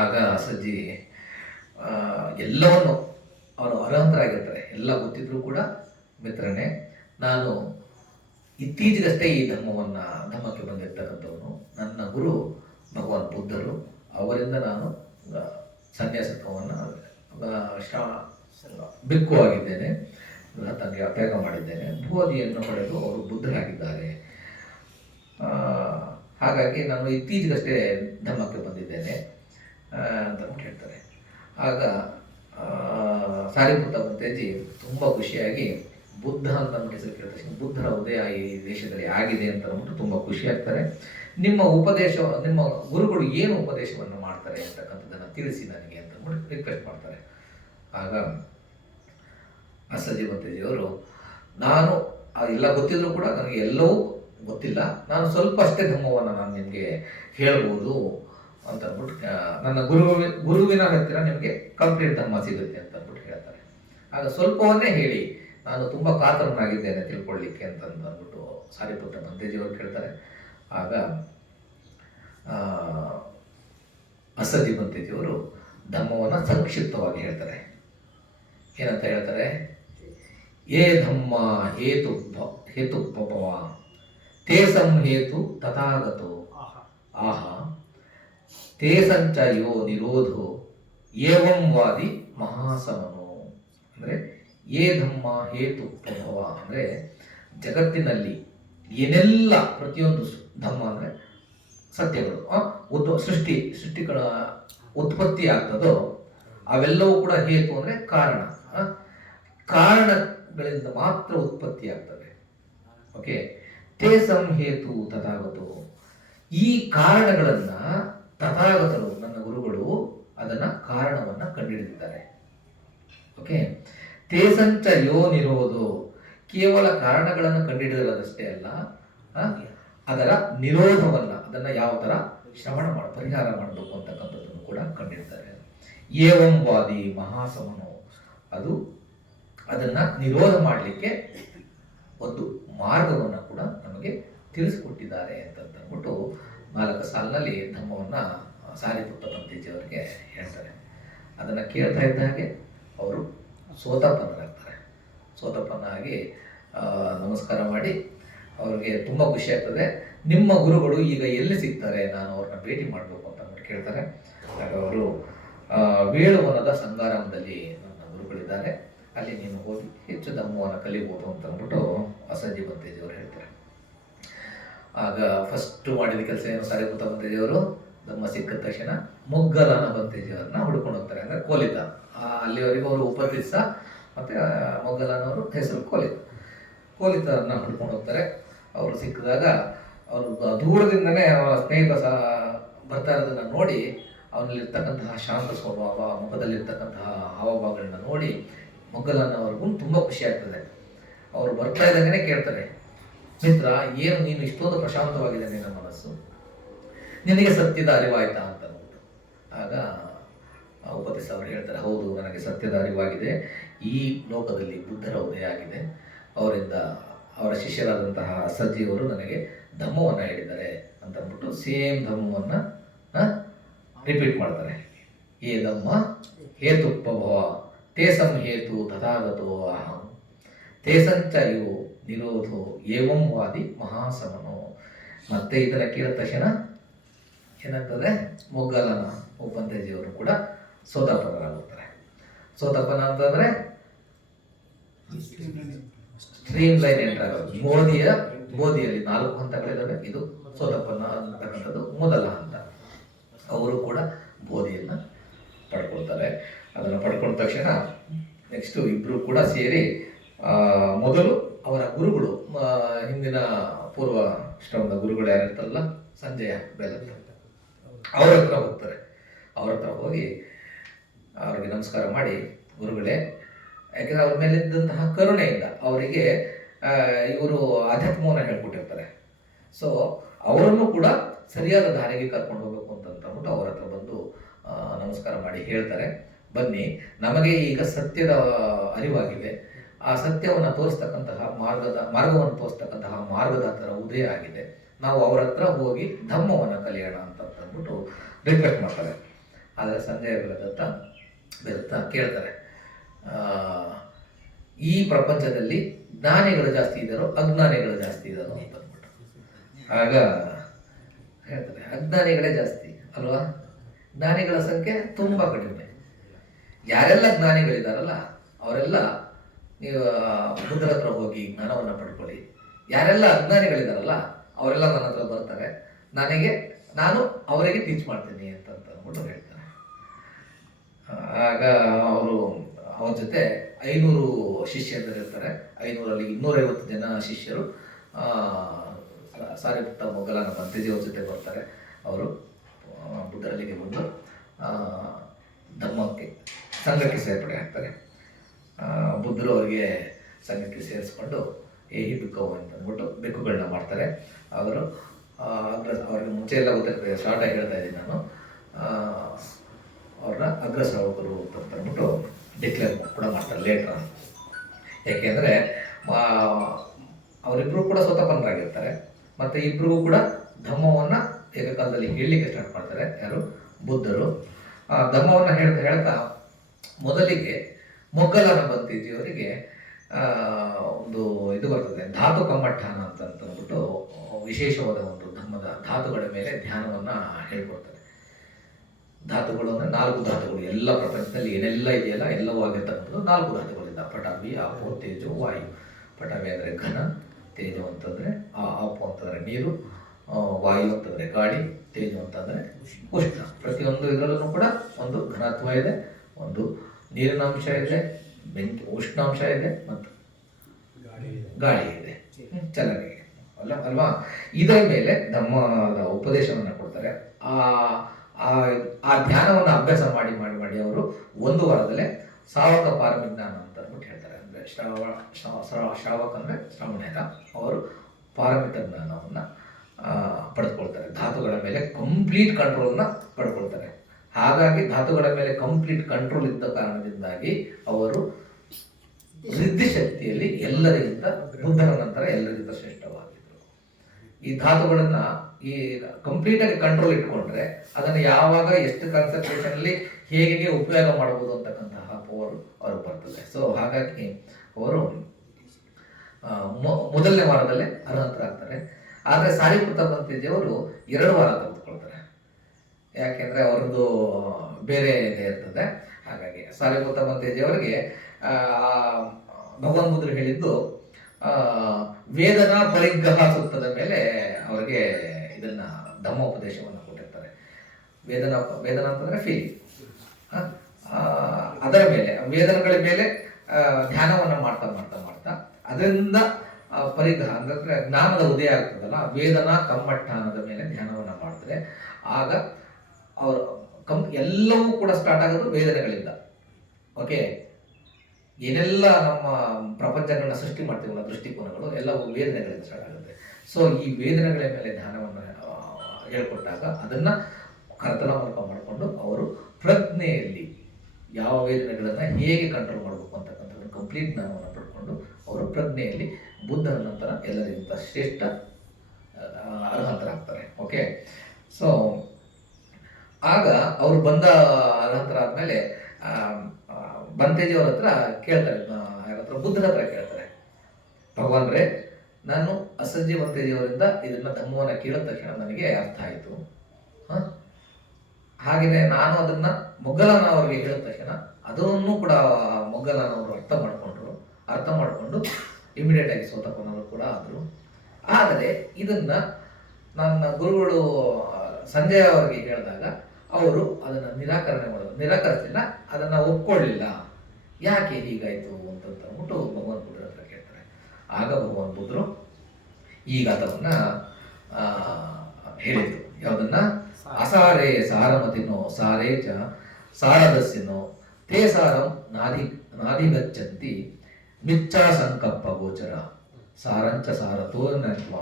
ಆಗ ಸಜ್ಜಿ ಎಲ್ಲವನ್ನು ಅವರು ಅರ್ಹಂತರಾಗಿರ್ತಾರೆ, ಎಲ್ಲ ಗೊತ್ತಿದ್ರೂ ಕೂಡ ಮಿತ್ರನೇ, ನಾನು ಇತ್ತೀಚೆಗಷ್ಟೇ ಈ ಧರ್ಮಕ್ಕೆ ಬಂದಿರ್ತಕ್ಕಂಥವನು, ನನ್ನ ಗುರು ಭಗವಾನ್ ಬುದ್ಧರು, ಅವರಿಂದ ನಾನು ಸನ್ಯಾಸತ್ವವನ್ನು ಬಿಕ್ಕು ಆಗಿದ್ದೇನೆ, ತನಗೆ ತ್ಯಾಗ ಮಾಡಿದ್ದೇನೆ, ಬೋಧಿಯನ್ನು ಪಡೆದು ಅವರು ಬುದ್ಧರಾಗಿದ್ದಾರೆ. ಹಾಗಾಗಿ ನಾನು ಇತ್ತೀಚೆಗಷ್ಟೇ ಧಮ್ಮಕ್ಕೆ ಬಂದಿದ್ದೇನೆ ಅಂತ ಹೇಳ್ತಾರೆ. ಆಗ ಸಾರಿಪುತ್ತ ಭಂತೇಜಿ ತುಂಬ ಖುಷಿಯಾಗಿ ಬುದ್ಧ ಅಂತ ಹೆಸರು ಕೇಳ್ತಾರೆ. ಬುದ್ಧರ ಉದಯ ಈ ದೇಶದಲ್ಲಿ ಆಗಿದೆ ಅಂತ ಅಂದ್ಬಿಟ್ಟು ತುಂಬ ಖುಷಿ ಆಗ್ತಾರೆ. ನಿಮ್ಮ ಗುರುಗಳು ಏನು ಉಪದೇಶವನ್ನು ಮಾಡ್ತಾರೆ ಅಂತಕ್ಕಂಥದ್ದನ್ನು ತಿಳಿಸಿ ನನಗೆ ಅಂತ ಅಂದ್ಬಿಟ್ಟು ರಿಕ್ವೆಸ್ಟ್ ಮಾಡ್ತಾರೆ. ಆಗ ಅಸ್ಸಜಿ ಭಂತೇಜಿಯವರು, ನಾನು ಎಲ್ಲ ಗೊತ್ತಿದ್ರು ಕೂಡ ನನಗೆ ಎಲ್ಲವೂ ಗೊತ್ತಿಲ್ಲ, ನಾನು ಸ್ವಲ್ಪ ಅಷ್ಟೇ ಧಮ್ಮವನ್ನು ನಾನು ನಿಮಗೆ ಹೇಳ್ಬೋದು ಅಂತ ಅಂದ್ಬಿಟ್ಟು ನನ್ನ ಗುರುವಿನ ಹತ್ತಿರ ನಿಮಗೆ ಕಂಪ್ಲೀಟ್ ಧಮ್ಮ ಸಿಗುತ್ತೆ ಅಂತ ಅಂದ್ಬಿಟ್ಟು ಹೇಳ್ತಾರೆ. ಆಗ ಸ್ವಲ್ಪವನ್ನೇ ಹೇಳಿ, ನಾನು ತುಂಬ ಕಾತರನಾಗಿದ್ದೇನೆ ತಿಳ್ಕೊಳ್ಳಿಕ್ಕೆ ಅಂತ ಅಂದ್ಬಿಟ್ಟು ಸಾರಿಪುತ್ತ ಭಂತೇಜಿಯವರು ಕೇಳ್ತಾರೆ. ಆಗ ಅಸ್ಸಜಿ ಭಂತೇಜಿಯವರು ಧಮ್ಮವನ್ನು ಸಂಕ್ಷಿಪ್ತವಾಗಿ ಹೇಳ್ತಾರೆ. ಏನಂತ ಹೇಳ್ತಾರೆ? ಏ ಧಮ್ಮ ಹೇತುಭವ ತೇ ಸಂಹೇತು ತಥಾಗತೋ ಆಹ ತೇ ಸಂಚ ಯೋ ನಿರೋಧೋ ಏವಂ ವಾದಿ ಮಹಾಸಮನು. ಅಂದರೆ ಏ ಧಮ್ಮ ಹೇತು ಪ್ರಭವ ಅಂದರೆ ಜಗತ್ತಿನಲ್ಲಿ ಏನೆಲ್ಲ ಪ್ರತಿಯೊಂದು ಧಮ್ಮ ಅಂದರೆ ಸತ್ಯಗಳು, ಸೃಷ್ಟಿಗಳ ಉತ್ಪತ್ತಿ ಆಗ್ತದೋ ಅವೆಲ್ಲವೂ ಕೂಡ ಹೇತು ಅಂದರೆ ಕಾರಣಗಳಿಂದ ಮಾತ್ರ ಉತ್ಪತ್ತಿ ಆಗ್ತದೆ. ಓಕೆ, ತೇ ಸಂಹೇತು ತಥಾಗತೋ, ಈ ಕಾರಣಗಳನ್ನ ತಥಾಗತರು ನನ್ನ ಗುರುಗಳು ಅದನ್ನ ಕಾರಣವನ್ನ ಕಂಡುಹಿಡಿದಿದ್ದಾರೆ. ಓಕೆ, ತೇ ಸಂಚ ಯೋ ನಿರೋಧೋ, ಕೇವಲ ಕಾರಣಗಳನ್ನು ಕಂಡುಹಿಡಿದಷ್ಟೇ ಅಲ್ಲ, ಅದರ ನಿರೋಧವನ್ನ, ಅದನ್ನ ಯಾವ ತರ ಪರಿಹಾರ ಮಾಡಬೇಕು ಅಂತಕ್ಕಂಥದ್ದನ್ನು ಕೂಡ ಕಂಡುಹಿಡಿತಾರೆ. ಏವಂ ವಾದಿ ಮಹಾಸಮನು, ಅದನ್ನ ನಿರೋಧ ಮಾಡಲಿಕ್ಕೆ ಒಂದು ಮಾರ್ಗವನ್ನು ಕೂಡ ನಮಗೆ ತಿಳಿಸಿಕೊಟ್ಟಿದ್ದಾರೆ ಅಂತಂದ್ಬಿಟ್ಟು 4 ಸಾಲಿನಲ್ಲಿ ಧಮ್ಮವನ್ನು ಸಾರಿಪುತ್ತ ಭಂತೇಜಿ ಅವರಿಗೆ ಹೇಳ್ತಾರೆ. ಅದನ್ನು ಕೇಳ್ತಾ ಇದ್ದ ಹಾಗೆ ಅವರು ಸೋತಾಪನ್ನರಾಗ್ತಾರೆ. ಸೋತಾಪನ್ನಾಗಿ ನಮಸ್ಕಾರ ಮಾಡಿ ಅವ್ರಿಗೆ ತುಂಬ ಖುಷಿ ಆಗ್ತದೆ. ನಿಮ್ಮ ಗುರುಗಳು ಈಗ ಎಲ್ಲಿ ಸಿಗ್ತಾರೆ, ನಾನು ಅವ್ರನ್ನ ಭೇಟಿ ಮಾಡಬೇಕು ಅಂತ ಅಂದ್ಬಿಟ್ಟು ಕೇಳ್ತಾರೆ. ಆಗ ಅವರು ವೇಳುವನದ ಸಂಗಾರಾಮದಲ್ಲಿ ನನ್ನ ಗುರುಗಳಿದ್ದಾರೆ, ಅಲ್ಲಿ ನೀನು ಹೋಗಿ ಹೆಚ್ಚು ಧಮ್ಮವನ್ನು ಕಲಿಬೋದು ಅಂತ ಅಂದ್ಬಿಟ್ಟು ಅಸ್ಸಜಿ ಭಂತೇಜಿ ಅವರು ಹೇಳ್ತಾರೆ. ಆಗ ಫಸ್ಟ್ ಮಾಡಿದ ಕೆಲಸ ಏನು, ಸಾರಿಪುತ್ತ ಭಂತೇಜಿಯವರು ಧಮ್ಮ ಸಿಕ್ಕ ತಕ್ಷಣ ಮೊಗ್ಗಲಾನ ಭಂತೇಜಿಯವರನ್ನ ಹುಡ್ಕೊಂಡು ಹೋಗ್ತಾರೆ. ಅಂದರೆ ಕೋಲಿತ, ಅಲ್ಲಿವರೆಗೂ ಅವರು ಉಪದೇಶ ಮತ್ತು ಮೊಗ್ಗಲಾನವರು ಹೆಸರು ಕೋಲಿತರನ್ನ ಹುಡ್ಕೊಂಡು ಹೋಗ್ತಾರೆ. ಅವರು ಸಿಕ್ಕಿದಾಗ ಅವರು ದೂರದಿಂದನೇ ಅವರ ಸ್ನೇಹಿತ ಬರ್ತಾ ಇರೋದನ್ನ ನೋಡಿ, ಅವನಲ್ಲಿರ್ತಕ್ಕಂತಹ ಶಾಂತ ಸ್ವಭಾವ, ಮುಖದಲ್ಲಿರ್ತಕ್ಕಂತಹ ಹಾವಭಾವಗಳನ್ನ ನೋಡಿ ಮೊಗ್ಗಲಾನವ್ರಿಗೂ ತುಂಬ ಖುಷಿ ಆಗ್ತದೆ. ಅವರು ಬರ್ತಾ ಇದ್ದಂಗೆ ಕೇಳ್ತಾರೆ, ಮಿತ್ರ, ಏನು ನೀನು ಇಷ್ಟೊಂದು ಪ್ರಶಾಂತವಾಗಿದೆ ನಿನ್ನ ಮನಸ್ಸು, ನಿನಗೆ ಸತ್ಯದ ಅರಿವಾಯ್ತಾ ಅಂತ ಅಂದ್ಬಿಟ್ಟು. ಆಗ ಉಪದೇಶ ಅವರು ಹೇಳ್ತಾರೆ, ಹೌದು, ನನಗೆ ಸತ್ಯದ ಅರಿವಾಗಿದೆ. ಈ ಲೋಕದಲ್ಲಿ ಬುದ್ಧರ ಉದಯ ಆಗಿದೆ. ಅವರಿಂದ ಅವರ ಶಿಷ್ಯರಾದಂತಹ ಅಸ್ಸಜಿಯವರು ನನಗೆ ಧಮ್ಮವನ್ನು ಹೇಳಿದ್ದಾರೆ ಅಂತ ಅಂದ್ಬಿಟ್ಟು ಸೇಮ್ ಧಮ್ಮವನ್ನು ರಿಪೀಟ್ ಮಾಡ್ತಾರೆ. ಏ ಧಮ್ಮ ಹೇತುಪಭವ ತೇ ಸಂಹೇತು ತಥಾಗತೋ ಅಹಂ ತೇ ಸಂಚಯೋ ನಿರೋಧೋ ಏವಂ ವಾದಿ ಮಹಾಸಮನೋ. ಮತ್ತೆ ಇದನ್ನ ಕೇಳಿದ ತಕ್ಷಣ ಏನಾಗ್ತದೆ, ಮೊಗ್ಗಲನ ಭಂತೇಜಿಯವರು ಕೂಡ ಸೋತಾಪನ್ನರಾಗುತ್ತಾರೆ. ಸೋತಾಪನ್ನ ಅಂತಂದ್ರೆ ಸ್ಟ್ರೀಮ್ ಲೈನ್ ಎಂಟರ್ ಆಗೋದು. ಬೋಧಿಯಲ್ಲಿ 4 ಹಂತಗಳಿದ್ದಾವೆ. ಇದು ಸೋತಾಪನ್ನ ಅಂತಕ್ಕಂಥದ್ದು ಮೊದಲ ಹಂತ. ಅವರು ಕೂಡ ಬೋಧಿಯನ್ನ ಪಡ್ಕೊಳ್ತಾರೆ. ಅದನ್ನು ಪಡ್ಕೊಂಡ ತಕ್ಷಣ ನೆಕ್ಸ್ಟ್ ಇಬ್ರು ಕೂಡ ಸೇರಿ ಮೊದಲು ಅವರ ಗುರುಗಳು, ಹಿಂದಿನ ಪೂರ್ವ ಶ್ರಮದ ಗುರುಗಳು ಯಾರಿರ್ತಾರಲ್ಲ, ಸಂಜಯ ಬೆಲ್ಲ, ಅವ್ರ ಹತ್ರ ಹೋಗ್ತಾರೆ. ಅವ್ರ ಹತ್ರ ಹೋಗಿ ಅವ್ರಿಗೆ ನಮಸ್ಕಾರ ಮಾಡಿ, ಗುರುಗಳೇ, ಯಾಕೆಂದ್ರೆ ಅವ್ರ ಮೇಲಿದ್ದಂತಹ ಕರುಣೆಯಿಂದ ಅವರಿಗೆ ಇವರು ಅಧ್ಯಾತ್ಮವನ್ನು ಹೇಳ್ಕೊಟ್ಟಿರ್ತಾರೆ. ಸೊ ಅವರನ್ನು ಕೂಡ ಸರಿಯಾದ ದಾರಿಗೆ ಕರ್ಕೊಂಡು ಹೋಗ್ಬೇಕು ಅಂತಂದ್ಬಿಟ್ಟು ಅವ್ರ ಹತ್ರ ಬಂದು ನಮಸ್ಕಾರ ಮಾಡಿ ಹೇಳ್ತಾರೆ, ಬನ್ನಿ, ನಮಗೆ ಈಗ ಸತ್ಯದ ಅರಿವಾಗಿದೆ. ಆ ಸತ್ಯವನ್ನು ತೋರಿಸ್ತಕ್ಕಂತಹ ಮಾರ್ಗವನ್ನು ತೋರಿಸ್ತಕ್ಕಂತಹ ಮಾರ್ಗದಾತರ ಉದಯ ಆಗಿದೆ. ನಾವು ಅವರ ಹತ್ರ ಹೋಗಿ ಧಮ್ಮವನ್ನು ಕಲಿಯೋಣ ಅಂತ ಅಂದ್ಬಿಟ್ಟು ರಿಕ್ವೆಸ್ಟ್ ಮಾಡ್ತಾರೆ. ಆದರೆ ಸಂಜಯ ಬೆಳತ್ತ ಕೇಳ್ತಾರೆ, ಈ ಪ್ರಪಂಚದಲ್ಲಿ ಜ್ಞಾನಿಗಳು ಜಾಸ್ತಿ ಇದ್ದಾರೋ ಅಜ್ಞಾನಿಗಳು ಜಾಸ್ತಿ ಇದ್ದಾರೋ ಅಂತ ಅಂದ್ಬಿಟ್ಟು. ಆಗ ಹೇಳ್ತಾರೆ, ಅಜ್ಞಾನಿಗಳೇ ಜಾಸ್ತಿ ಅಲ್ವಾ, ಜ್ಞಾನಿಗಳ ಸಂಖ್ಯೆ ತುಂಬ ಕಡಿಮೆ. ಯಾರೆಲ್ಲ ಜ್ಞಾನಿಗಳಿದ್ದಾರಲ್ಲ ಅವರೆಲ್ಲ ನೀವು ಬುದ್ಧರ ಹತ್ರ ಹೋಗಿ ಜ್ಞಾನವನ್ನು ಪಡ್ಕೊಳ್ಳಿ. ಯಾರೆಲ್ಲ ಅಜ್ಞಾನಿಗಳಿದಾರಲ್ಲ ಅವರೆಲ್ಲ ನನ್ನ ಹತ್ರ ಬರ್ತಾರೆ, ನಾನು ಅವರಿಗೆ ಟೀಚ್ ಮಾಡ್ತೀನಿ ಅಂತ ಅಂದ್ಬಿಟ್ಟು ಹೇಳ್ತಾರೆ. ಆಗ ಅವ್ರ ಜೊತೆ 500 ಶಿಷ್ಯರು ಇರ್ತಾರೆ. 500ರಲ್ಲಿ 250 ಜನ ಶಿಷ್ಯರು ಸಾರಿಪುತ್ತ ಮೊಘಲನ ಬಂತೇಜಿಯವ್ರ ಜೊತೆ ಬರ್ತಾರೆ. ಅವರು ಬುದ್ಧರಲ್ಲಿಗೆ ಬಂದು ಧರ್ಮಕ್ಕೆ ಸಂಘಕ್ಕೆ ಸೇರ್ಪಡೆ ಆಗ್ತಾರೆ. ಬುದ್ಧರು ಅವರಿಗೆ ಸಂಘಕ್ಕೆ ಸೇರಿಸ್ಕೊಂಡು ಏಹಿ ಬಿಕ್ಕವು ಅಂತ ಅಂದ್ಬಿಟ್ಟು ಬೆಕ್ಕುಗಳನ್ನ ಮಾಡ್ತಾರೆ. ಅವರು ಅವ್ರಿಗೆ ಮುಂಚೆ ಎಲ್ಲ ಗೊತ್ತಿರ್ತದೆ, ಶಾರ್ಟಾಗಿ ಹೇಳ್ತಾ ಇದ್ದೀನಿ ನಾನು. ಅವ್ರನ್ನ ಅಗ್ರಶ್ರಾವಕರು ಅಂತ ಅಂದ್ಬಿಟ್ಟು ಡಿಕ್ಲೇರ್ ಕೂಡ ಮಾಡ್ತಾರೆ ಲೇಟ್ರ್. ಯಾಕೆಂದರೆ ಅವರಿಬ್ಬರು ಕೂಡ ಸ್ವತಂತ್ರರಾಗಿರ್ತಾರೆ. ಮತ್ತು ಇಬ್ಬರಿಗೂ ಕೂಡ ಧರ್ಮವನ್ನು ಏಕಕಾಲದಲ್ಲಿ ಹೇಳಲಿಕ್ಕೆ ಸ್ಟಾರ್ಟ್ ಮಾಡ್ತಾರೆ. ಯಾರು? ಬುದ್ಧರು. ಧರ್ಮವನ್ನು ಹೇಳ್ತಾ ಮೊದಲಿಗೆ ಮೊಘಲನ ಬಂತೇಜಿಯವರಿಗೆ ಒಂದು ಇದು ಬರ್ತದೆ, ಧಾತು ಕಮ್ಮಠಾನ ಅಂತ ಅಂದ್ಬಿಟ್ಟು ವಿಶೇಷವಾದ ಒಂದು ಧರ್ಮದ ಧಾತುಗಳ ಮೇಲೆ ಧ್ಯಾನವನ್ನು ಹೇಳ್ಕೊಡ್ತಾರೆ. ಧಾತುಗಳು ಅಂದರೆ 4 ಧಾತುಗಳು. ಎಲ್ಲ ಪ್ರಪಂಚದಲ್ಲಿ ಏನೆಲ್ಲ ಇದೆಯಲ್ಲ ಎಲ್ಲವೂ ಆಗಿರ್ತಕ್ಕಂಥದ್ದು 4 ಧಾತುಗಳಿಂದ: ಪಟಾವಿ, ಆಪೋ, ತೇಜೋ, ವಾಯು. ಪಟಾವಿ ಅಂದರೆ ಘನ, ತೇಜೋ ಅಂತಂದರೆ ಆಪೋ ಅಂತಂದರೆ ನೀರು, ವಾಯು ಅಂತಂದರೆ ಗಾಳಿ, ತೇಜೋ ಅಂತಂದರೆ ಉಷ್ಣ. ಪ್ರತಿಯೊಂದು ಇದರಲ್ಲೂ ಕೂಡ ಒಂದು ಘನತ್ವ ಇದೆ, ಒಂದು ನೀರಿನ ಅಂಶ ಇದೆ, ಬೆಂಕಿ ಉಷ್ಣಾಂಶ ಇದೆ ಮತ್ತು ಗಾಳಿ ಇದೆ, ಚಲನೆ ಅಲ್ವಾ. ಇದರ ಮೇಲೆ ಧರ್ಮದ ಉಪದೇಶವನ್ನು ಕೊಡ್ತಾರೆ. ಆ ಧ್ಯಾನವನ್ನು ಅಭ್ಯಾಸ ಮಾಡಿ ಮಾಡಿ ಮಾಡಿ ಅವರು 1 ವಾರದಲ್ಲೇ ಶ್ರಾವಕ ಪಾರಮಿಜ್ಞಾನ ಅಂತ ಅಂದ್ಬಿಟ್ಟು ಹೇಳ್ತಾರೆ. ಅಂದರೆ ಶ್ರಾವಕ ಅಂದರೆ ಶ್ರವಣೇನ. ಅವರು ಪಾರಮಿತ ಜ್ಞಾನವನ್ನು ಪಡೆದುಕೊಳ್ತಾರೆ. ಧಾತುಗಳ ಮೇಲೆ ಕಂಪ್ಲೀಟ್ ಕಂಟ್ರೋಲ್ನ ಪಡ್ಕೊಳ್ತಾರೆ. ಹಾಗಾಗಿ ಧಾತುಗಳ ಮೇಲೆ ಕಂಪ್ಲೀಟ್ ಕಂಟ್ರೋಲ್ ಇದ್ದ ಕಾರಣದಿಂದಾಗಿ ಅವರು ವೃದ್ಧಿಶಕ್ತಿಯಲ್ಲಿ ಎಲ್ಲರಿಗಿಂತ ಬುದ್ಧನ ನಂತರ ಎಲ್ಲರಿಗಿಂತ ಶ್ರೇಷ್ಠವಾಗಿದ್ದರು. ಈ ಧಾತುಗಳನ್ನ ಈ ಕಂಪ್ಲೀಟಾಗಿ ಕಂಟ್ರೋಲ್ ಇಟ್ಕೊಂಡ್ರೆ ಅದನ್ನು ಯಾವಾಗ ಎಷ್ಟು ಕಾನ್ಸಂಟ್ರೇಷನಲ್ಲಿ ಹೇಗೆ ಉಪಯೋಗ ಮಾಡಬಹುದು ಅಂತಕ್ಕಂತಹ ಪವರ್ ಅವ್ರಿಗೆ ಬರ್ತದೆ. ಸೊ ಹಾಗಾಗಿ ಅವರು ಮೊದಲನೇ ವಾರದಲ್ಲೇ ಅರ್ಹಂತರಾಗ್ತಾರೆ. ಆದರೆ ಸಾರಿಪುತ್ತ ಬಂತೇಜಿಯವರು 2 ವಾರ ತೆಗೆದುಕೊಳ್ತಾರೆ. ಯಾಕೆಂದರೆ ಅವ್ರದ್ದು ಬೇರೆ ಇರ್ತದೆ. ಹಾಗಾಗಿ ಸಾರಿಪುತ್ತ ಬಂತೇಜಿಯವರಿಗೆ ಭಗವಾನ್ ಬುದ್ಧರು ಹೇಳಿದ್ದು ವೇದನಾ ಪರಿಗ್ರಹ ಸೂತ್ರದ ಮೇಲೆ ಅವರಿಗೆ ಇದನ್ನ ಧರ್ಮೋಪದೇಶವನ್ನು ಕೊಟ್ಟಿರ್ತಾರೆ. ವೇದನಾ ಅಂತಂದ್ರೆ ಫೀಲಿಂಗ್. ಅದರ ಮೇಲೆ ವೇದನೆಗಳ ಮೇಲೆ ಧ್ಯಾನವನ್ನು ಮಾಡ್ತಾ ಮಾಡ್ತಾ ಮಾಡ್ತಾ ಅದರಿಂದ ಪರಿಗ್ರಹ ಅಂದ್ರೆ ಜ್ಞಾನದ ಉದಯ ಆಗ್ತದಲ್ಲ, ವೇದನಾ ಕಮ್ಮಠಾನದ ಮೇಲೆ ಧ್ಯಾನವನ್ನು ಮಾಡ್ತಾರೆ. ಆಗ ಅವರು ಎಲ್ಲವೂ ಕೂಡ ಸ್ಟಾರ್ಟ್ ಆಗೋದು ವೇದನೆಗಳಿಂದ. ಓಕೆ, ಏನೆಲ್ಲ ನಮ್ಮ ಪ್ರಪಂಚಗಳನ್ನ ಸೃಷ್ಟಿ ಮಾಡ್ತೀವಲ್ಲ ದೃಷ್ಟಿಕೋನಗಳು ಎಲ್ಲವೂ ವೇದನೆಗಳಿಂದ ಸ್ಟಾರ್ಟ್ ಆಗುತ್ತೆ. ಸೊ ಈ ವೇದನೆಗಳ ಮೇಲೆ ಧ್ಯಾನವನ್ನು ಹೇಳ್ಕೊಟ್ಟಾಗ ಅದನ್ನು ಕರ್ತನ ಮೂಲಕ ಮಾಡಿಕೊಂಡು ಅವರು ಪ್ರಜ್ಞೆಯಲ್ಲಿ ಯಾವ ವೇದನೆಗಳನ್ನು ಹೇಗೆ ಕಂಟ್ರೋಲ್ ಮಾಡಬೇಕು ಅಂತಕ್ಕಂಥದ್ದನ್ನು ಕಂಪ್ಲೀಟ್ ಜ್ಞಾನವನ್ನು ಪಡ್ಕೊಂಡು ಅವರು ಪ್ರಜ್ಞೆಯಲ್ಲಿ ಬುದ್ಧನ ನಂತರ ಎಲ್ಲರಿಗಿಂತ ಶ್ರೇಷ್ಠ ಅರ್ಹಂತರಾಗ್ತಾರೆ. ಓಕೆ, ಸೊ ಆಗ ಅವರು ಬಂದ ಅರ್ಹಂತರಾದ್ಮೇಲೆ ಬಂತೇಜಿಯವ್ರ ಹತ್ರ ಕೇಳ್ತಾರೆ, ಯಾರ ಹತ್ರ? ಬುದ್ಧರ ಹತ್ರ ಕೇಳ್ತಾರೆ. ಭಗವಾನ್ರೇ, ನಾನು ಅಸಜ್ಜಿ ಬಂತೇಜಿಯವರಿಂದ ಇದನ್ನ ಧರ್ಮವನ್ನು ಕೇಳಿದ ತಕ್ಷಣ ನನಗೆ ಅರ್ಥ ಆಯಿತು. ಹಾಗೆಯೇ ನಾನು ಅದನ್ನ ಮೊಘಲನ ಅವರಿಗೆ ಹೇಳಿದ ತಕ್ಷಣ ಅದನ್ನು ಕೂಡ ಮೊಘಲನವರು ಅರ್ಥ ಮಾಡಿಕೊಂಡು ಇಮಿಡಿಯೇಟ್ ಆಗಿ ಸೋತಪ್ಪನವರು ಕೂಡ ಆದರು. ಆದರೆ ಇದನ್ನ ನನ್ನ ಗುರುಗಳು ಸಂಜಯ ಅವರಿಗೆ ಹೇಳಿದಾಗ ಅವರು ಅದನ್ನು ನಿರಾಕರಿಸಲಿಲ್ಲ, ಅದನ್ನು ಒಪ್ಕೊಳ್ಳಿಲ್ಲ. ಯಾಕೆ ಹೀಗಾಯಿತು ಅಂತಂದ್ಬಿಟ್ಟು ಭಗವಾನ್ ಬುದ್ಧರ ಹತ್ರ ಕೇಳ್ತಾರೆ. ಆಗ ಭಗವಾನ್ ಬುದ್ಧರು ಈ ಗಾಥವನ್ನ ಹೇಳಿದರು. ಯಾವುದನ್ನ? ಅಸಾರೇ ಸಾರಮತಿನೋ ಸಾರೇ ಚ ಸಾರದಸ್ಯನೋ ತೇ ಸಾರಂ ನಾಧಿಗಚ್ಚಂತಿ ಮಿಚ್ಚಾ ಸಂಕಲ್ಪ ಗೋಚರ ಸಾರಂಚ ಸಾರತೋ ನತ್ವ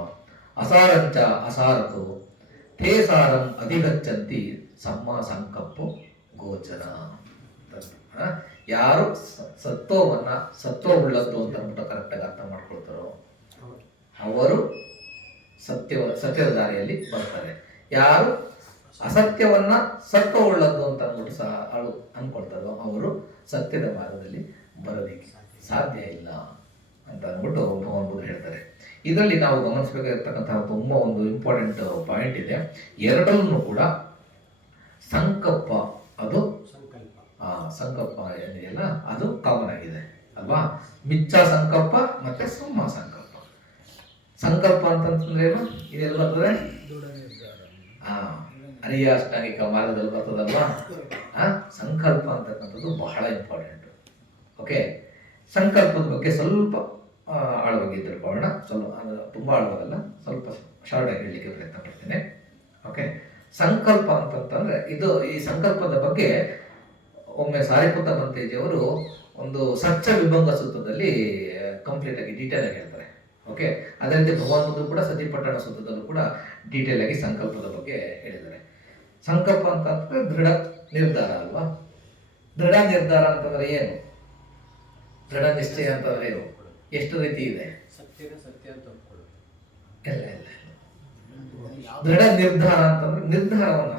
ಅಸಾರಂಚ ಅಸಾರತೋ ತೇ ಸಾರಂ ಅಧಿಗಚ್ಚಂತಿ ಸಮ್ಮ ಸಂಕಲ್ಪ ಗೋಚರ. ಯಾರು ಸತ್ವವುಳ್ಳದ್ದು ಅಂತ ಅಂದ್ಬಿಟ್ಟು ಕರೆಕ್ಟಾಗಿ ಅರ್ಥ ಮಾಡ್ಕೊಳ್ತಾರೋ ಅವರು ಸತ್ಯದ ದಾರಿಯಲ್ಲಿ ಬರ್ತಾರೆ. ಯಾರು ಅಸತ್ಯವನ್ನ ಸತ್ವವುಳ್ಳದ್ದು ಅಂತ ಅಂದ್ಬಿಟ್ಟು ಸಹ ಅನ್ಕೊಳ್ತಾರೋ ಅವರು ಸತ್ಯದ ಮಾರ್ಗದಲ್ಲಿ ಬರೋದಿಕ್ಕೆ ಸಾಧ್ಯ ಇಲ್ಲ ಅಂತ ಅಂದ್ಬಿಟ್ಟು ಭಗವಾನ್ ಬುದ್ಧ ಹೇಳ್ತಾರೆ. ಇದರಲ್ಲಿ ನಾವು ಗಮನಿಸಬೇಕಾಗಿರ್ತಕ್ಕಂತಹ ತುಂಬಾ ಒಂದು ಇಂಪಾರ್ಟೆಂಟ್ ಪಾಯಿಂಟ್ ಇದೆ. ಎರಡಲ್ಲೂ ಕೂಡ ಸಂಕಲ್ಪ, ಅದು ಸಂಕಲ್ಪ ಏನಿದೆಯಲ್ಲ ಅದು ಕಾಮನ್ ಆಗಿದೆ ಅಲ್ವಾ? ಮಿಚ್ಚಾ ಸಂಕಲ್ಪ ಮತ್ತೆ ಸಮ್ಮ ಸಂಕಲ್ಪ. ಸಂಕಲ್ಪ ಅಂತಂದ್ರೆ ಏನು? ಇದೆಲ್ಲ ಬರ್ತದೆ ಆ ಅರಿಯಾಷ್ಟಾಂಗಿಕ ಮಾರ್ಗದಲ್ಲಿ ಬರ್ತದಲ್ವಾ, ಸಂಕಲ್ಪ ಅಂತಕ್ಕಂಥದ್ದು ಬಹಳ ಇಂಪಾರ್ಟೆಂಟ್. ಓಕೆ, ಸಂಕಲ್ಪದ ಬಗ್ಗೆ ಸ್ವಲ್ಪ ಆಳವಾಗಿ ತಿಳ್ಕೊಳ್ಳೋಣ. ಸ್ವಲ್ಪ ತುಂಬ ಆಳವಾಗಲ್ಲ, ಸ್ವಲ್ಪ ಶಾರ್ಟಾಗಿ ಹೇಳಲಿಕ್ಕೆ ಪ್ರಯತ್ನ ಪಡ್ತೇನೆ. ಓಕೆ, ಸಂಕಲ್ಪ ಅಂತಂತಂದ್ರೆ ಈ ಸಂಕಲ್ಪದ ಬಗ್ಗೆ ಒಮ್ಮೆ ಸಾರಿಪುತ್ತ ಮಂತೇಜಿಯವರು ಒಂದು ಸಚ್ಚ ವಿಭಂಗ ಸೂತ್ರದಲ್ಲಿ ಕಂಪ್ಲೀಟ್ ಆಗಿ ಡೀಟೇಲ್ ಆಗಿ ಹೇಳ್ತಾರೆ. ಓಕೆ, ಅದೇ ರೀತಿ ಭಗವಾನ್ ಬುದ್ಧರು ಕೂಡ ಸತಿಪಟ್ಟಣ ಸೂತ್ರದಲ್ಲೂ ಕೂಡ ಡೀಟೇಲ್ ಆಗಿ ಸಂಕಲ್ಪದ ಬಗ್ಗೆ ಹೇಳಿದ್ದಾರೆ. ಸಂಕಲ್ಪ ಅಂತಂದ್ರೆ ದೃಢ ನಿರ್ಧಾರ ಅಲ್ವಾ. ದೃಢ ನಿರ್ಧಾರ ಅಂತಂದ್ರೆ ಏನು? ದೃಢ ನಿಶ್ಚಯ ಅಂತಂದ್ರೆ ಏನು? ಎಷ್ಟು ರೀತಿ ಇದೆ? ಇಲ್ಲ ಇಲ್ಲ, ದೃಢ ನಿರ್ಧಾರ ಅಂತಂದ್ರೆ ನಿರ್ಧಾರವನ್ನ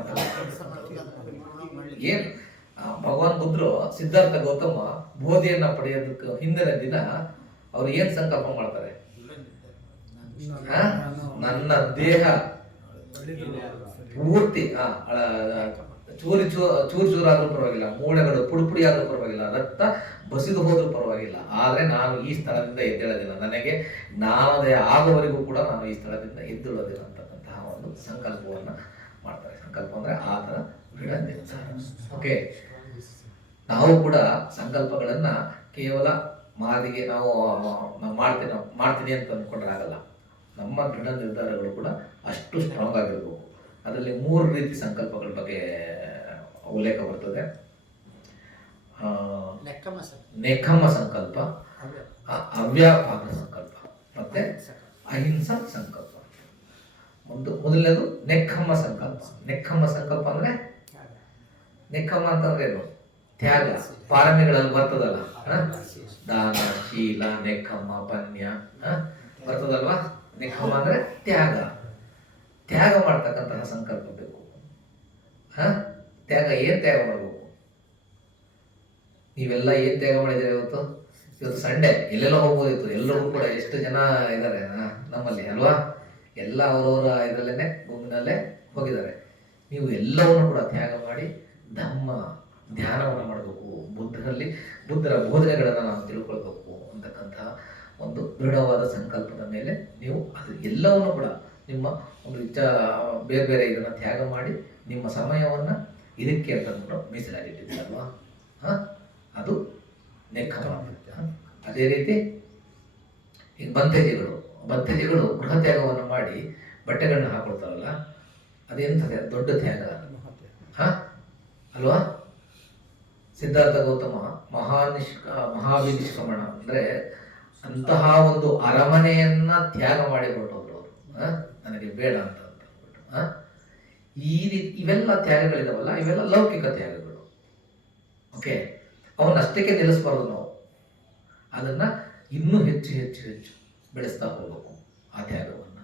ಏನು? ಭಗವಾನ್ ಬುದ್ಧರು ಸಿದ್ಧಾರ್ಥ ಗೌತಮ ಬೋಧಿಯನ್ನ ಪಡೆಯೋದಕ್ಕೆ ಹಿಂದಿನ ದಿನ ಅವ್ರು ಏನ್ ಸಂಕಲ್ಪ ಮಾಡ್ತಾರೆ? ನನ್ನ ದೇಹ ಪೂರ್ತಿ ಚೂರಾದ್ರೂ ಪರವಾಗಿಲ್ಲ, ಮೂಳೆಗಳು ಪುಡಿ ಆದ್ರೂ ಪರವಾಗಿಲ್ಲ, ರಕ್ತ ಬಸಿದು ಹೋದ್ರೂ ಪರವಾಗಿಲ್ಲ, ಆದ್ರೆ ನಾನು ಈ ಸ್ಥಳದಿಂದ ಎದ್ದೇಳೋದಿಲ್ಲ, ನನಗೆ ಜ್ಞಾನೋದಯ ಆಗುವವರೆಗೂ ಕೂಡ ನಾನು ಈ ಸ್ಥಳದಿಂದ ಎದ್ದೇಳೋದಿಲ್ಲ ಅಂತಕ್ಕಂತಹ ಒಂದು ಸಂಕಲ್ಪವನ್ನ ಮಾಡ್ತಾರೆ. ಸಂಕಲ್ಪ ಅಂದ್ರೆ ಆ ತರ ದೃಢ ನಿರ್ಧಾರ. ಓಕೆ, ನಾವು ಕೂಡ ಸಂಕಲ್ಪಗಳನ್ನ ಕೇವಲ ಮಾದಿಗೆ ನಾವು ಮಾಡ್ತೀನಿ ಅಂತ ಅಂದ್ಕೊಂಡ್ರೆ ಆಗಲ್ಲ. ನಮ್ಮ ದೃಢ ನಿರ್ಧಾರಗಳು ಕೂಡ ಅಷ್ಟು ಸ್ಟ್ರಾಂಗ್ ಆಗಿರ್ಬೇಕು. ಅದರಲ್ಲಿ 3 ರೀತಿ ಸಂಕಲ್ಪಗಳ ಬಗ್ಗೆ ಉಲ್ಲೇಖ ಬರ್ತದೆ. ನೆಖಮ್ಮ ಸಂಕಲ್ಪ, ಅವ್ಯಾಪಾದ ಸಂಕಲ್ಪ, ಮತ್ತೆ ಅಹಿಂಸಾ ಸಂಕಲ್ಪ. ಮೊದಲನೇದು ನೆಖಮ್ಮ ಸಂಕಲ್ಪ. ನೆಖಮ್ಮ ಸಂಕಲ್ಪ ಅಂದ್ರೆ, ನೆಖಮ್ಮ ಅಂತಂದ್ರೆ ಏನು? ತ್ಯಾಗ. ಪಾರಮ್ಯಗಳಲ್ಲಿ ಬರ್ತದಲ್ಲ, ದಾನ, ಶೀಲ, ನೆಖಮ್ಮ, ಪನ್ಯ ಬರ್ತದಲ್ವಾ. ನೆಖಮ್ಮ ಅಂದ್ರೆ ತ್ಯಾಗ. ತ್ಯಾಗ ಮಾಡ್ತಕ್ಕಂತಹ ಸಂಕಲ್ಪ ಬೇಕು. ತ್ಯಾಗ ಏನ್ ತ್ಯಾಗ ಮಾಡ್ಬೇಕು? ನೀವೆಲ್ಲ ಏನ್ ತ್ಯಾಗ ಮಾಡಿದ್ದೀರಿ ಇವತ್ತು ಸಂಡೇ? ಎಲ್ಲೆಲ್ಲ ಹೋಗ್ಬೋದಿತ್ತು. ಎಲ್ಲರೂ ಕೂಡ ಎಷ್ಟು ಜನ ಇದ್ದಾರೆ ನಮ್ಮಲ್ಲಿ ಅಲ್ವಾ? ಎಲ್ಲ ಅವರವರ ಇದರಲ್ಲೇನೆ ಗುಂಪಿನಲ್ಲೇ ಹೋಗಿದ್ದಾರೆ. ನೀವು ಎಲ್ಲವನ್ನು ಕೂಡ ತ್ಯಾಗ ಮಾಡಿ ಧ್ಯಾನವನ್ನು ಮಾಡಬೇಕು. ಬುದ್ಧರ ಬೋಧನೆಗಳನ್ನು ನಾವು ತಿಳ್ಕೊಳ್ಬೇಕು ಅಂತಕ್ಕಂತಹ ಒಂದು ದೃಢವಾದ ಸಂಕಲ್ಪದ ಮೇಲೆ ನೀವು ಅದು ಎಲ್ಲವನ್ನು ಕೂಡ ನಿಮ್ಮ ಒಂದು ಬೇರೆ ಬೇರೆ ಇದನ್ನ ತ್ಯಾಗ ಮಾಡಿ ನಿಮ್ಮ ಸಮಯವನ್ನ ಇದಕ್ಕೆ ಅಂತ ಮೀಸಲಾಗಿಟ್ಟಿದ್ದೀರಲ್ವಾ, ಅದು ನೆಖಮ್ಮ. ಅದೇ ರೀತಿ ಈಗ ಬಂತೆಜಿಗಳು ಗೃಹ ತ್ಯಾಗವನ್ನು ಮಾಡಿ ಬಟ್ಟೆಗಳನ್ನ ಹಾಕೊಳ್ತಾರಲ್ಲ, ಅದೆಂತದೆ ದೊಡ್ಡ ತ್ಯಾಗ ಅಲ್ವಾ. ಸಿದ್ಧಾರ್ಥ ಗೌತಮ ಮಹಾವಿನಿಷ್ಕ್ರಮಣ ಅಂದ್ರೆ ಅಂತಹ ಒಂದು ಅರಮನೆಯನ್ನ ತ್ಯಾಗ ಮಾಡಿ ಹೊರಟೋದ್ರು ಅವರು. ನನಗೆ ಬೇಡ ಅಂತ ಅಂದ್ಬಿಟ್ಟು ಈ ರೀತಿ ಇವೆಲ್ಲ ತ್ಯಾಗಗಳಿದಾವಲ್ಲ, ಇವೆಲ್ಲ ಲೌಕಿಕ ತ್ಯಾಗಗಳು. ಓಕೆ, ಅವನ್ನಷ್ಟಕ್ಕೆ ನಿಲ್ಲಿಸಬಾರ್ದು ನಾವು. ಅದನ್ನ ಇನ್ನೂ ಹೆಚ್ಚು ಹೆಚ್ಚು ಹೆಚ್ಚು ಬೆಳೆಸ್ತಾ ಹೋಗ್ಬೇಕು ಆ ತ್ಯಾಗವನ್ನ.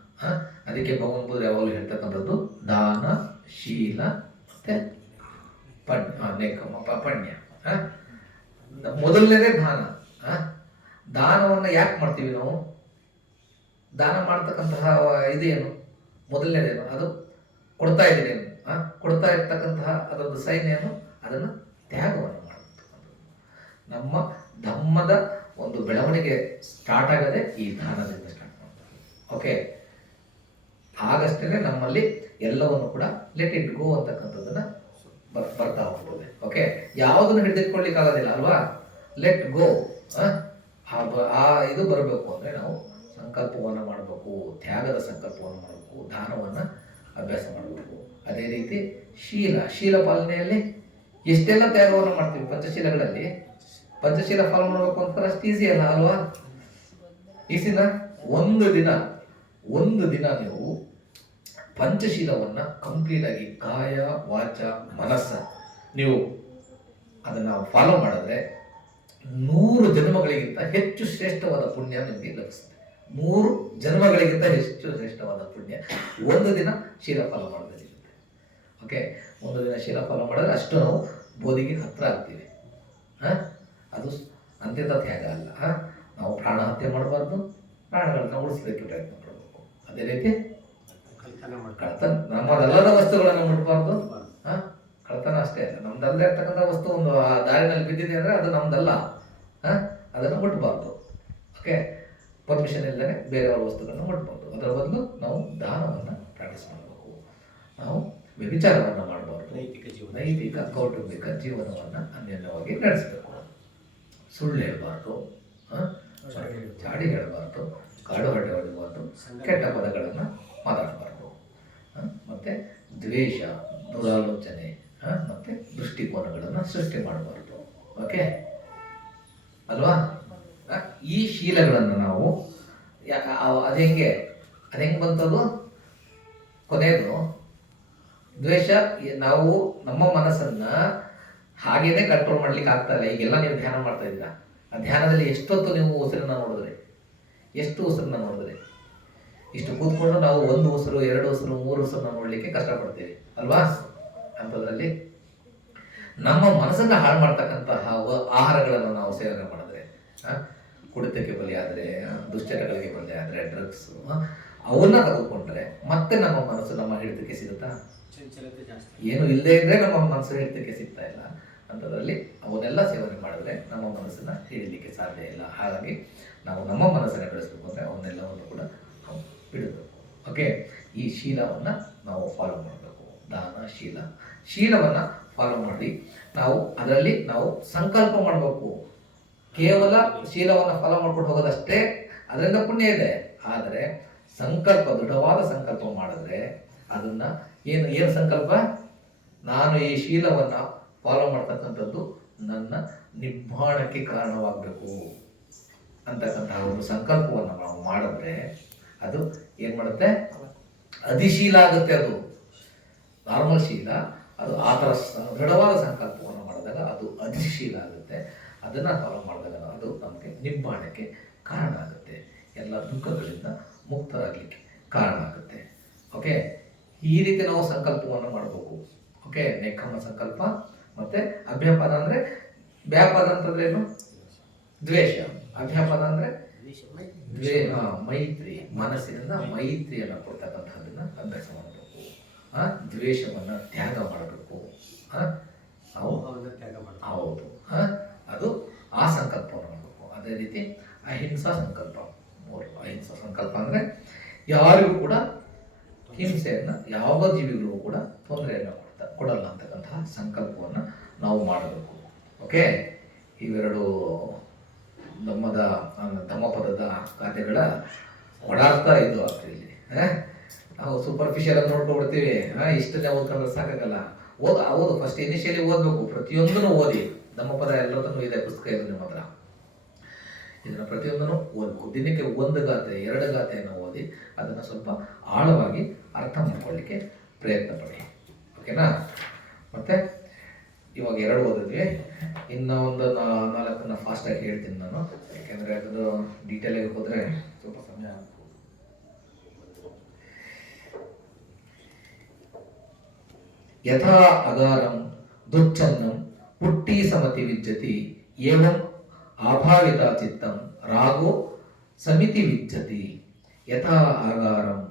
ಅದಕ್ಕೆ ಭಗವಾನ್ ಬುದ್ಧರು ಯಾವಾಗಲೂ ಹೇಳ್ತಕ್ಕಂಥದ್ದು ದಾನ, ಶೀಲ ಮತ್ತೆ ಪಣ್ಯ. ಮೊದಲನೇದೇ ದಾನ. ದಾನವನ್ನ ಯಾಕೆ ಮಾಡ್ತೀವಿ ನಾವು? ದಾನ ಮಾಡ್ತಕ್ಕಂತಹ ಇದೇನು? ಮೊದಲನೇದೇನು? ಅದು ಕೊಡ್ತಾ ಇದ್ದೀನೇನು? ಕೊಡ್ತಾ ಇರ್ತಕ್ಕಂತಹ ಅದೊಂದು ಸೈನ್ ಏನು? ಅದನ್ನ ತ್ಯಾಗವನ್ನು ಮಾಡತಕ್ಕಂಥದ್ದು. ನಮ್ಮ ಧಮ್ಮದ ಒಂದು ಬೆಳವಣಿಗೆ ಸ್ಟಾರ್ಟ್ ಆಗದೆ ಈ ದಾನದಿಂದ ಸ್ಟಾರ್ಟ್ ಮಾಡ್ತಾರೆ. ಓಕೆ, ಆಗಷ್ಟೇ ನಮ್ಮಲ್ಲಿ ಎಲ್ಲವನ್ನು ಕೂಡ ಲೆಟ್ ಇಟ್ ಗೋ ಅಂತಕ್ಕಂಥದ್ದನ್ನ ಬರ್ತಾ ಹೋಗ್ತದೆ. ಓಕೆ, ಯಾವುದನ್ನು ಹಿಡಿದಿಟ್ಕೊಳ್ಳಿಕ್ಕೆ ಆಗೋದಿಲ್ಲ ಅಲ್ವಾ. ಲೆಟ್ ಗೋ ಇದು ಬರಬೇಕು ಅಂದ್ರೆ ನಾವು ಸಂಕಲ್ಪವನ್ನು ಮಾಡಬೇಕು, ತ್ಯಾಗದ ಸಂಕಲ್ಪವನ್ನು ಮಾಡಬೇಕು, ದಾನವನ್ನ ಅಭ್ಯಾಸ ಮಾಡಬೇಕು. ಅದೇ ರೀತಿ ಶೀಲ ಪಾಲನೆಯಲ್ಲಿ ಎಷ್ಟೆಲ್ಲ ತ್ಯಾಗವನ್ನು ಮಾಡ್ತೀವಿ ಪಂಚಶೀಲಗಳಲ್ಲಿ. ಪಂಚಶೀಲ ಫಾಲೋ ಮಾಡಬೇಕು ಅಂತ ಅಷ್ಟು ಈಸಿ ಅಲ್ಲ ಅಲ್ವಾ. ಈಸಿನ ಒಂದು ದಿನ ನೀವು ಪಂಚಶೀಲವನ್ನ ಕಂಪ್ಲೀಟ್ ಆಗಿ ಕಾಯ, ವಾಚ, ಮನಸ್ಸ ನೀವು ಅದನ್ನ ಫಾಲೋ ಮಾಡಿದ್ರೆ 100 ಜನ್ಮಗಳಿಗಿಂತ ಹೆಚ್ಚು ಶ್ರೇಷ್ಠವಾದ ಪುಣ್ಯ ನಿಮಗೆ ಲಭಿಸುತ್ತೆ. 100 ಜನ್ಮಗಳಿಗಿಂತ ಹೆಚ್ಚು ಶ್ರೇಷ್ಠವಾದ ಪುಣ್ಯ ಒಂದು ದಿನ ಶೀಲ ಫಾಲೋ ಮಾಡೋದ್ರಲ್ಲಿ ಸಿಗುತ್ತೆ. ಓಕೆ, ಒಂದು ದಿನ ಶೀಲ ಫಾಲೋ ಮಾಡಿದ್ರೆ ಅಷ್ಟು ನಾವು ಬೋಧಿಗೆ ಹತ್ರ ಆಗ್ತೀವಿ. ಅದು ಅಂತ್ಯದ ತ್ಯಾಗ ಅಲ್ಲ. ನಾವು ಪ್ರಾಣ ಹತ್ಯೆ ಮಾಡಬಾರ್ದು, ಪ್ರಾಣಗಳನ್ನ ಉಳಿಸಲಿಕ್ಕೆ ಪ್ರಯತ್ನ ಮಾಡಬೇಕು. ಅದೇ ರೀತಿ ಕಳ್ತನ, ನಮ್ಮದಲ್ಲದ ವಸ್ತುಗಳನ್ನು ಮುಟ್ಬಾರ್ದು. ಕಳ್ತನ ಅಷ್ಟೇ ಅಲ್ಲ, ನಮ್ದಲ್ಲೇ ಇರ್ತಕ್ಕಂಥ ವಸ್ತು ಒಂದು ಆ ದಾರಿನಲ್ಲಿ ಬಿದ್ದಿದೆ ಅಂದ್ರೆ ಅದು ನಮ್ದಲ್ಲ, ಅದನ್ನು ಮುಟ್ಬಾರ್ದು. ಓಕೆ, ಪರ್ಮಿಷನ್ ಇಲ್ಲದೆ ಬೇರೆಯವರ ವಸ್ತುಗಳನ್ನು ಮುಟ್ಬಾರ್ದು. ಅದರ ಬದಲು ನಾವು ದಾನವನ್ನು ಪ್ರಾಕ್ಟೀಸ್ ಮಾಡಬೇಕು. ನಾವು ವ್ಯಭಿಚಾರವನ್ನು ಮಾಡಬಾರ್ದು, ನೈತಿಕ ಕೌಟುಂಬಿಕ ಜೀವನವನ್ನು ಅನ್ಯೋನ್ಯವಾಗಿ ನಡೆಸಬೇಕು. ಸುಳ್ಳು ಹೇಳಬಾರ್ದು, ಚಾಡಿ ಹೇಳಬಾರ್ದು, ಕಾಡು ಹೊಟ್ಟೆ ಹೊಡಿಬಾರ್ದು, ಕೆಟ್ಟ ಪದಗಳನ್ನು ಮಾತಾಡಬಾರ್ದು, ಮತ್ತು ದ್ವೇಷ, ದುರಾಲೋಚನೆ ಮತ್ತು ದೃಷ್ಟಿಕೋನಗಳನ್ನು ಸೃಷ್ಟಿ ಮಾಡಬಾರ್ದು. ಓಕೆ ಅಲ್ವಾ? ಈ ಶೀಲಗಳನ್ನು ನಾವು ಅದು ಹೆಂಗೆ ಬಂತದು? ಕೊನೆಯದು ದ್ವೇಷ. ನಾವು ನಮ್ಮ ಮನಸ್ಸನ್ನು ಹಾಗೇನೆ ಕಂಟ್ರೋಲ್ ಮಾಡ್ಲಿಕ್ಕೆ ಆಗ್ತಾ ಇಲ್ಲ. ಈಗೆಲ್ಲ ನೀವು ಧ್ಯಾನ ಮಾಡ್ತಾ ಇದ್ದೀರಾ, ಆ ಧ್ಯಾನದಲ್ಲಿ ಎಷ್ಟೊತ್ತು ನೀವು ಉಸಿರನ್ನ ನೋಡಿದ್ರೆ, ಎಷ್ಟು ಉಸಿರನ್ನ ನೋಡಿದ್ರೆ, ಇಷ್ಟು ಕೂತ್ಕೊಂಡು ನಾವು 1 ಉಸಿರು 2 ಉಸಿರು 3 ಉಸಿರನ್ನ ನೋಡಲಿಕ್ಕೆ ಕಷ್ಟಪಡ್ತೀವಿ ಅಲ್ವಾ? ಅಂಥದ್ರಲ್ಲಿ ನಮ್ಮ ಮನಸ್ಸನ್ನು ಹಾಳು ಮಾಡ್ತಕ್ಕಂತಹ ಆಹಾರಗಳನ್ನು ನಾವು ಸೇವನೆ ಮಾಡಿದ್ರೆ, ಕುಡಿತಕ್ಕೆ ಬಲಿಯಾದರೆ, ದುಶ್ಚಟಗಳಿಗೆ ಬಲಿಯಾದರೆ, ಡ್ರಗ್ಸ್ ಅವನ್ನ ತೆಗೆದುಕೊಂಡ್ರೆ ಮತ್ತೆ ನಮ್ಮ ಮನಸ್ಸು ನಮ್ಮ ಹಿಡಿತಕ್ಕೆ ಸಿಗುತ್ತಾ? ಏನು ಇಲ್ಲದೆ ಇದ್ರೆ ನಮ್ಮ ಮನಸ್ಸು ಹಿಡಿತಕ್ಕೆ ಸಿಗ್ತಾ ಇಲ್ಲ. ಅಂಥದ್ರಲ್ಲಿ ಅವನ್ನೆಲ್ಲ ಸೇವನೆ ಮಾಡಿದ್ರೆ ನಮ್ಮ ಮನಸ್ಸನ್ನು ಹಿಡಿಲಿಕ್ಕೆ ಸಾಧ್ಯ ಇಲ್ಲ. ಹಾಗಾಗಿ ನಾವು ನಮ್ಮ ಮನಸ್ಸನ್ನು ಬೆಳೆಸಬೇಕು ಅಂದರೆ ಅವನ್ನೆಲ್ಲವನ್ನು ಕೂಡ ನಾವು ಬಿಡಬೇಕು. ಓಕೆ, ಈ ಶೀಲವನ್ನು ನಾವು ಫಾಲೋ ಮಾಡಬೇಕು. ದಾನ ಶೀಲವನ್ನು ಫಾಲೋ ಮಾಡಿ ನಾವು ಅದರಲ್ಲಿ ನಾವು ಸಂಕಲ್ಪ ಮಾಡಬೇಕು. ಕೇವಲ ಶೀಲವನ್ನು ಫಾಲೋ ಮಾಡ್ಕೊಂಡು ಹೋಗೋದಷ್ಟೇ ಅದರಿಂದ ಪುಣ್ಯ ಇದೆ. ಆದರೆ ಸಂಕಲ್ಪ, ದೃಢವಾದ ಸಂಕಲ್ಪ ಮಾಡಿದ್ರೆ ಅದನ್ನ ಏನು ಸಂಕಲ್ಪ? ನಾನು ಈ ಶೀಲವನ್ನು ಫಾಲೋ ಮಾಡ್ತಕ್ಕಂಥದ್ದು ನನ್ನ ನಿರ್ಮಾಣಕ್ಕೆ ಕಾರಣವಾಗಬೇಕು ಅಂತಕ್ಕಂತಹ ಒಂದು ಸಂಕಲ್ಪವನ್ನು ನಾವು ಮಾಡಿದ್ರೆ ಅದು ಏನು ಮಾಡುತ್ತೆ? ಅಧಿಶೀಲ ಆಗುತ್ತೆ. ಅದು ನಾರ್ಮಲ್ ಶೀಲ, ಅದು ಆ ಥರ ದೃಢವಾದ ಸಂಕಲ್ಪವನ್ನು ಮಾಡಿದಾಗ ಅದು ಅಧಿಶೀಲ ಆಗುತ್ತೆ. ಅದನ್ನು ಫಾಲೋ ಮಾಡಿದಾಗ ಅದು ನಮಗೆ ನಿರ್ಮಾಣಕ್ಕೆ ಕಾರಣ ಆಗುತ್ತೆ, ಎಲ್ಲ ದುಃಖಗಳಿಂದ ಮುಕ್ತರಾಗಲಿಕ್ಕೆ ಕಾರಣ ಆಗುತ್ತೆ. ಓಕೆ, ಈ ರೀತಿ ನಾವು ಸಂಕಲ್ಪವನ್ನು ಮಾಡಬೇಕು. ಓಕೆ, ನೆಕ್ಕಮ್ಮ ಸಂಕಲ್ಪ. ಮತ್ತು ಅಭ್ಯಾಪದ ಅಂದರೆ, ವ್ಯಾಪದ ಅಂತಂದ್ರೆ ಏನು? ದ್ವೇಷ. ಅಭ್ಯಾಪದ ಅಂದರೆ ಮೈತ್ರಿ, ಮನಸ್ಸಿನಿಂದ ಮೈತ್ರಿಯನ್ನು ಕೊಡ್ತಕ್ಕಂಥದ್ದನ್ನು ಅಭ್ಯಾಸ ಮಾಡಬೇಕು. ದ್ವೇಷವನ್ನು ತ್ಯಾಗ ಮಾಡಬೇಕು. ನಾವು ಹೌದು, ಅದು ಆ ಸಂಕಲ್ಪವನ್ನು ಮಾಡಬೇಕು. ಅದೇ ರೀತಿ ಅಹಿಂಸಾ ಸಂಕಲ್ಪ. ಅಹಿಂಸಾ ಸಂಕಲ್ಪ ಅಂದರೆ ಯಾರಿಗೂ ಕೂಡ ಹಿಂಸೆಯನ್ನು, ಯಾವ ಜೀವಿಗಳಿಗೂ ಕೂಡ ತೊಂದರೆಯನ್ನು ಕೊಡಲ್ಲ ಅಂತಕ್ಕಂತಹ ಸಂಕಲ್ಪವನ್ನು ನಾವು ಮಾಡಬೇಕು. ಓಕೆ, ಇವೆರಡು ಧಮ್ಮಪದದ ಗಾದೆಗಳ ಒಡಾರ್ಥ ಇದು ಆಗ್ತಿಲ್ಲಿ. ನಾವು ಸೂಪರ್ಫಿಷಿಯಲ್ ಆಗಿ ನೋಡ್ಕೊಬಿಡ್ತೀವಿ, ಇಷ್ಟನ್ನೇ ಓದ್ಕೊಂಡ್ರೆ ಸಾಕಾಗಲ್ಲ. ಓದು ಫಸ್ಟ್ ಇನಿಷಿಯಲಿ ಓದಬೇಕು, ಪ್ರತಿಯೊಂದನ್ನು ಓದಿ. ಧಮ್ಮಪದ ಎಲ್ಲದನ್ನು ಇದೆ, ಪುಸ್ತಕ ಇದೆ ನಿಮ್ಮ ಹತ್ರ. ಇದನ್ನು ಪ್ರತಿಯೊಂದನ್ನು ಓದಬೇಕು. ದಿನಕ್ಕೆ 1 ಗಾದೆ 2 ಗಾದೆಯನ್ನು ಓದಿ ಅದನ್ನು ಸ್ವಲ್ಪ ಆಳವಾಗಿ ಅರ್ಥ ಮಾಡ್ಕೊಳ್ಳಿಕ್ಕೆ ಪ್ರಯತ್ನ ಪಡಿ. ಓಕೆನಾ? ಮತ್ತೆ ಇವಾಗ 2 ಓದಿದ್ವಿ, ಇನ್ನೂ ಒಂದು 4 ಫಾಸ್ಟಾಗಿ ಹೇಳ್ತೀನಿ ನಾನು, ಯಾಕೆಂದರೆ ಅದು ಡೀಟೇಲಾಗಿ ಹೋದರೆ ಸ್ವಲ್ಪ ಸಮಯ ಆಗ್ಬೋದು. ಯಥಾ ಅಗಾರಂ ದುಚ್ಚನ್ನಂ ಪುಟ್ಟಿ ಸಮತಿ ವಿಜ್ಜತಿ ಏವಂ ಆಭಾವಿತ ಚಿತ್ತಂ ರಾಗೋ ಸಮಿತಿ ವಿಜ್ಜತಿ. ಯಥಾ ಆಗಾರಂ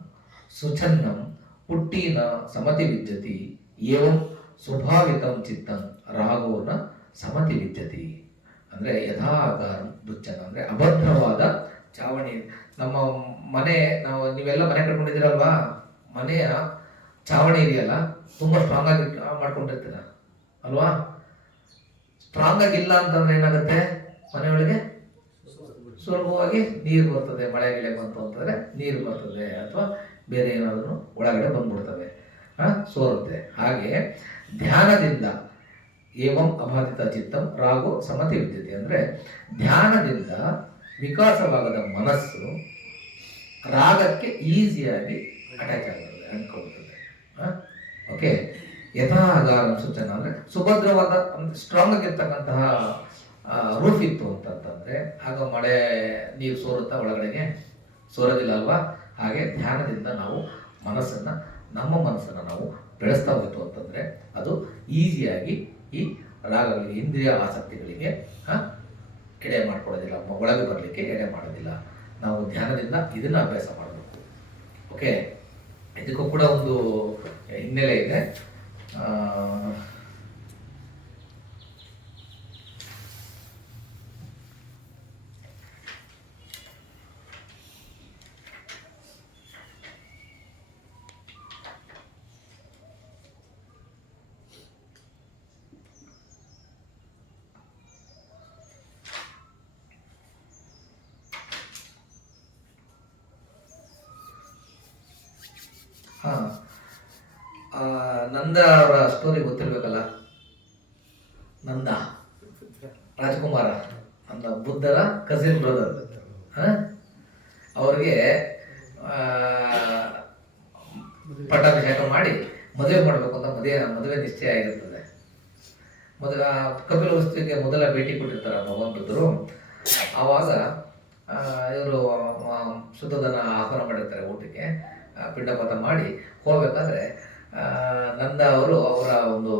ಸುಛನ್ನಂ ಪುಟ್ಟಿನ ಸಮತಿ ವಿಜ್ಜತಿ ಏವಂ ಸ್ವಭಾವಿತಂ ಚಿತ್ತಂ ರಾಗೋನ ಸಮತಿ ವಿಜ್ಜತಿ. ಅಂದರೆ ಯಥಾ ಆಗಾರಂ ದುಚ್ಚನ್ನ ಅಂದರೆ ಅಭದ್ರವಾದ ಚಾವಣಿ. ನಮ್ಮ ಮನೆ, ನೀವೆಲ್ಲ ಮನೆ ಕಟ್ಕೊಂಡಿದ್ದೀರಲ್ವಾ, ಮನೆಯ ಚಾವಣಿ ಇದೆಯಲ್ಲ, ತುಂಬ ಸ್ಟ್ರಾಂಗ್ ಆಗಿ ಮಾಡ್ಕೊಂಡಿರ್ತೀರ ಅಲ್ವಾ? ಸ್ಟ್ರಾಂಗ್ ಆಗಿಲ್ಲ ಅಂತಂದ್ರೆ ಏನಾಗುತ್ತೆ? ಮನೆಯೊಳಗೆ ಸುಲಭವಾಗಿ ನೀರು ಬರ್ತದೆ. ಮಳೆ ಗಿಳೆ ಬಂತು ಅಂತಂದರೆ ನೀರು ಬರ್ತದೆ, ಅಥವಾ ಬೇರೆ ಏನಾದರೂ ಒಳಗಡೆ ಬಂದ್ಬಿಡ್ತವೆ, ಸೋರುತ್ತೆ. ಹಾಗೆ ಧ್ಯಾನದಿಂದ ಏವಂ ಅಬಾಧಿತ ಚಿತ್ತಂ ರಾಗೋ ಸಮತಿ ವಿದ್ಯತೆ ಅಂದರೆ ಧ್ಯಾನದಿಂದ ವಿಕಾಸವಾಗದ ಮನಸ್ಸು ರಾಗಕ್ಕೆ ಈಸಿಯಾಗಿ ಅಟ್ಯಾಚ್ ಆಗುತ್ತದೆ, ಅಂದ್ಕೊಳ್ತದೆ. ಓಕೆ, ಯಥಾ ಆಗಾರಂ ಸೂಚನ ಅಂದರೆ ಸುಭದ್ರವಾದ, ಸ್ಟ್ರಾಂಗ್ ಆಗಿರ್ತಕ್ಕಂತಹ ರೂಫ್ ಇತ್ತು ಅಂತಂತಂದರೆ ಆಗ ಮಳೆ ನೀರು ಸೋರುತ್ತಾ ಒಳಗಡೆಗೆ? ಸೋರೋದಿಲ್ಲ ಅಲ್ವಾ? ಹಾಗೆ ಧ್ಯಾನದಿಂದ ನಾವು ನಮ್ಮ ಮನಸ್ಸನ್ನು ನಾವು ಬೆಳೆಸ್ತಾ ಹೋಯ್ತು ಅಂತಂದರೆ ಅದು ಈಸಿಯಾಗಿ ಈ ರಾಗಗಳಿಗೆ, ಇಂದ್ರಿಯ ಆಸಕ್ತಿಗಳಿಗೆ ಎಡೆ ಮಾಡ್ಕೊಳ್ಳೋದಿಲ್ಲ, ಒಳಗೆ ಬರಲಿಕ್ಕೆ ಎಡೆ ಮಾಡೋದಿಲ್ಲ. ನಾವು ಧ್ಯಾನದಿಂದ ಇದನ್ನು ಅಭ್ಯಾಸ ಮಾಡಬೇಕು. ಓಕೆ, ಇದಕ್ಕೂ ಕೂಡ ಒಂದು ಹಿನ್ನೆಲೆ ಇದೆ. ಹಾಂ, ನಂದ ಅವರ ಸ್ಟೋರಿ ಗೊತ್ತಿರಬೇಕಲ್ಲ. ನಂದ ರಾಜ್ಕುಮಾರ ನನ್ನ ಬುದ್ಧರ ಕಸಿನ್ ಬ್ರದರ್. ಅವ್ರಿಗೆ ಪಟ್ಟಾಭಿಷೇಕ ಮಾಡಿ ಮದುವೆ ಮಾಡಬೇಕು ಅಂತ ಮದುವೆ ನಿಶ್ಚಯ ಆಗಿರ್ತದೆ. ಕಪಿಲ ವಸ್ತುವಿಗೆ ಮೊದಲ ಭೇಟಿ ಕೊಟ್ಟಿರ್ತಾರೆ ಭಗವಾನ್ ಬುದ್ಧರು. ಆವಾಗ ಇವರು ಶುದ್ಧದನ ಆಹ್ವಾನ ಮಾಡಿರ್ತಾರೆ ಊಟಕ್ಕೆ, ಪಿಂಡಪಾತ ಮಾಡಿ ಹೋಗ್ಬೇಕಾದ್ರೆ ನಂದ ಅವರು ಅವರ ಒಂದು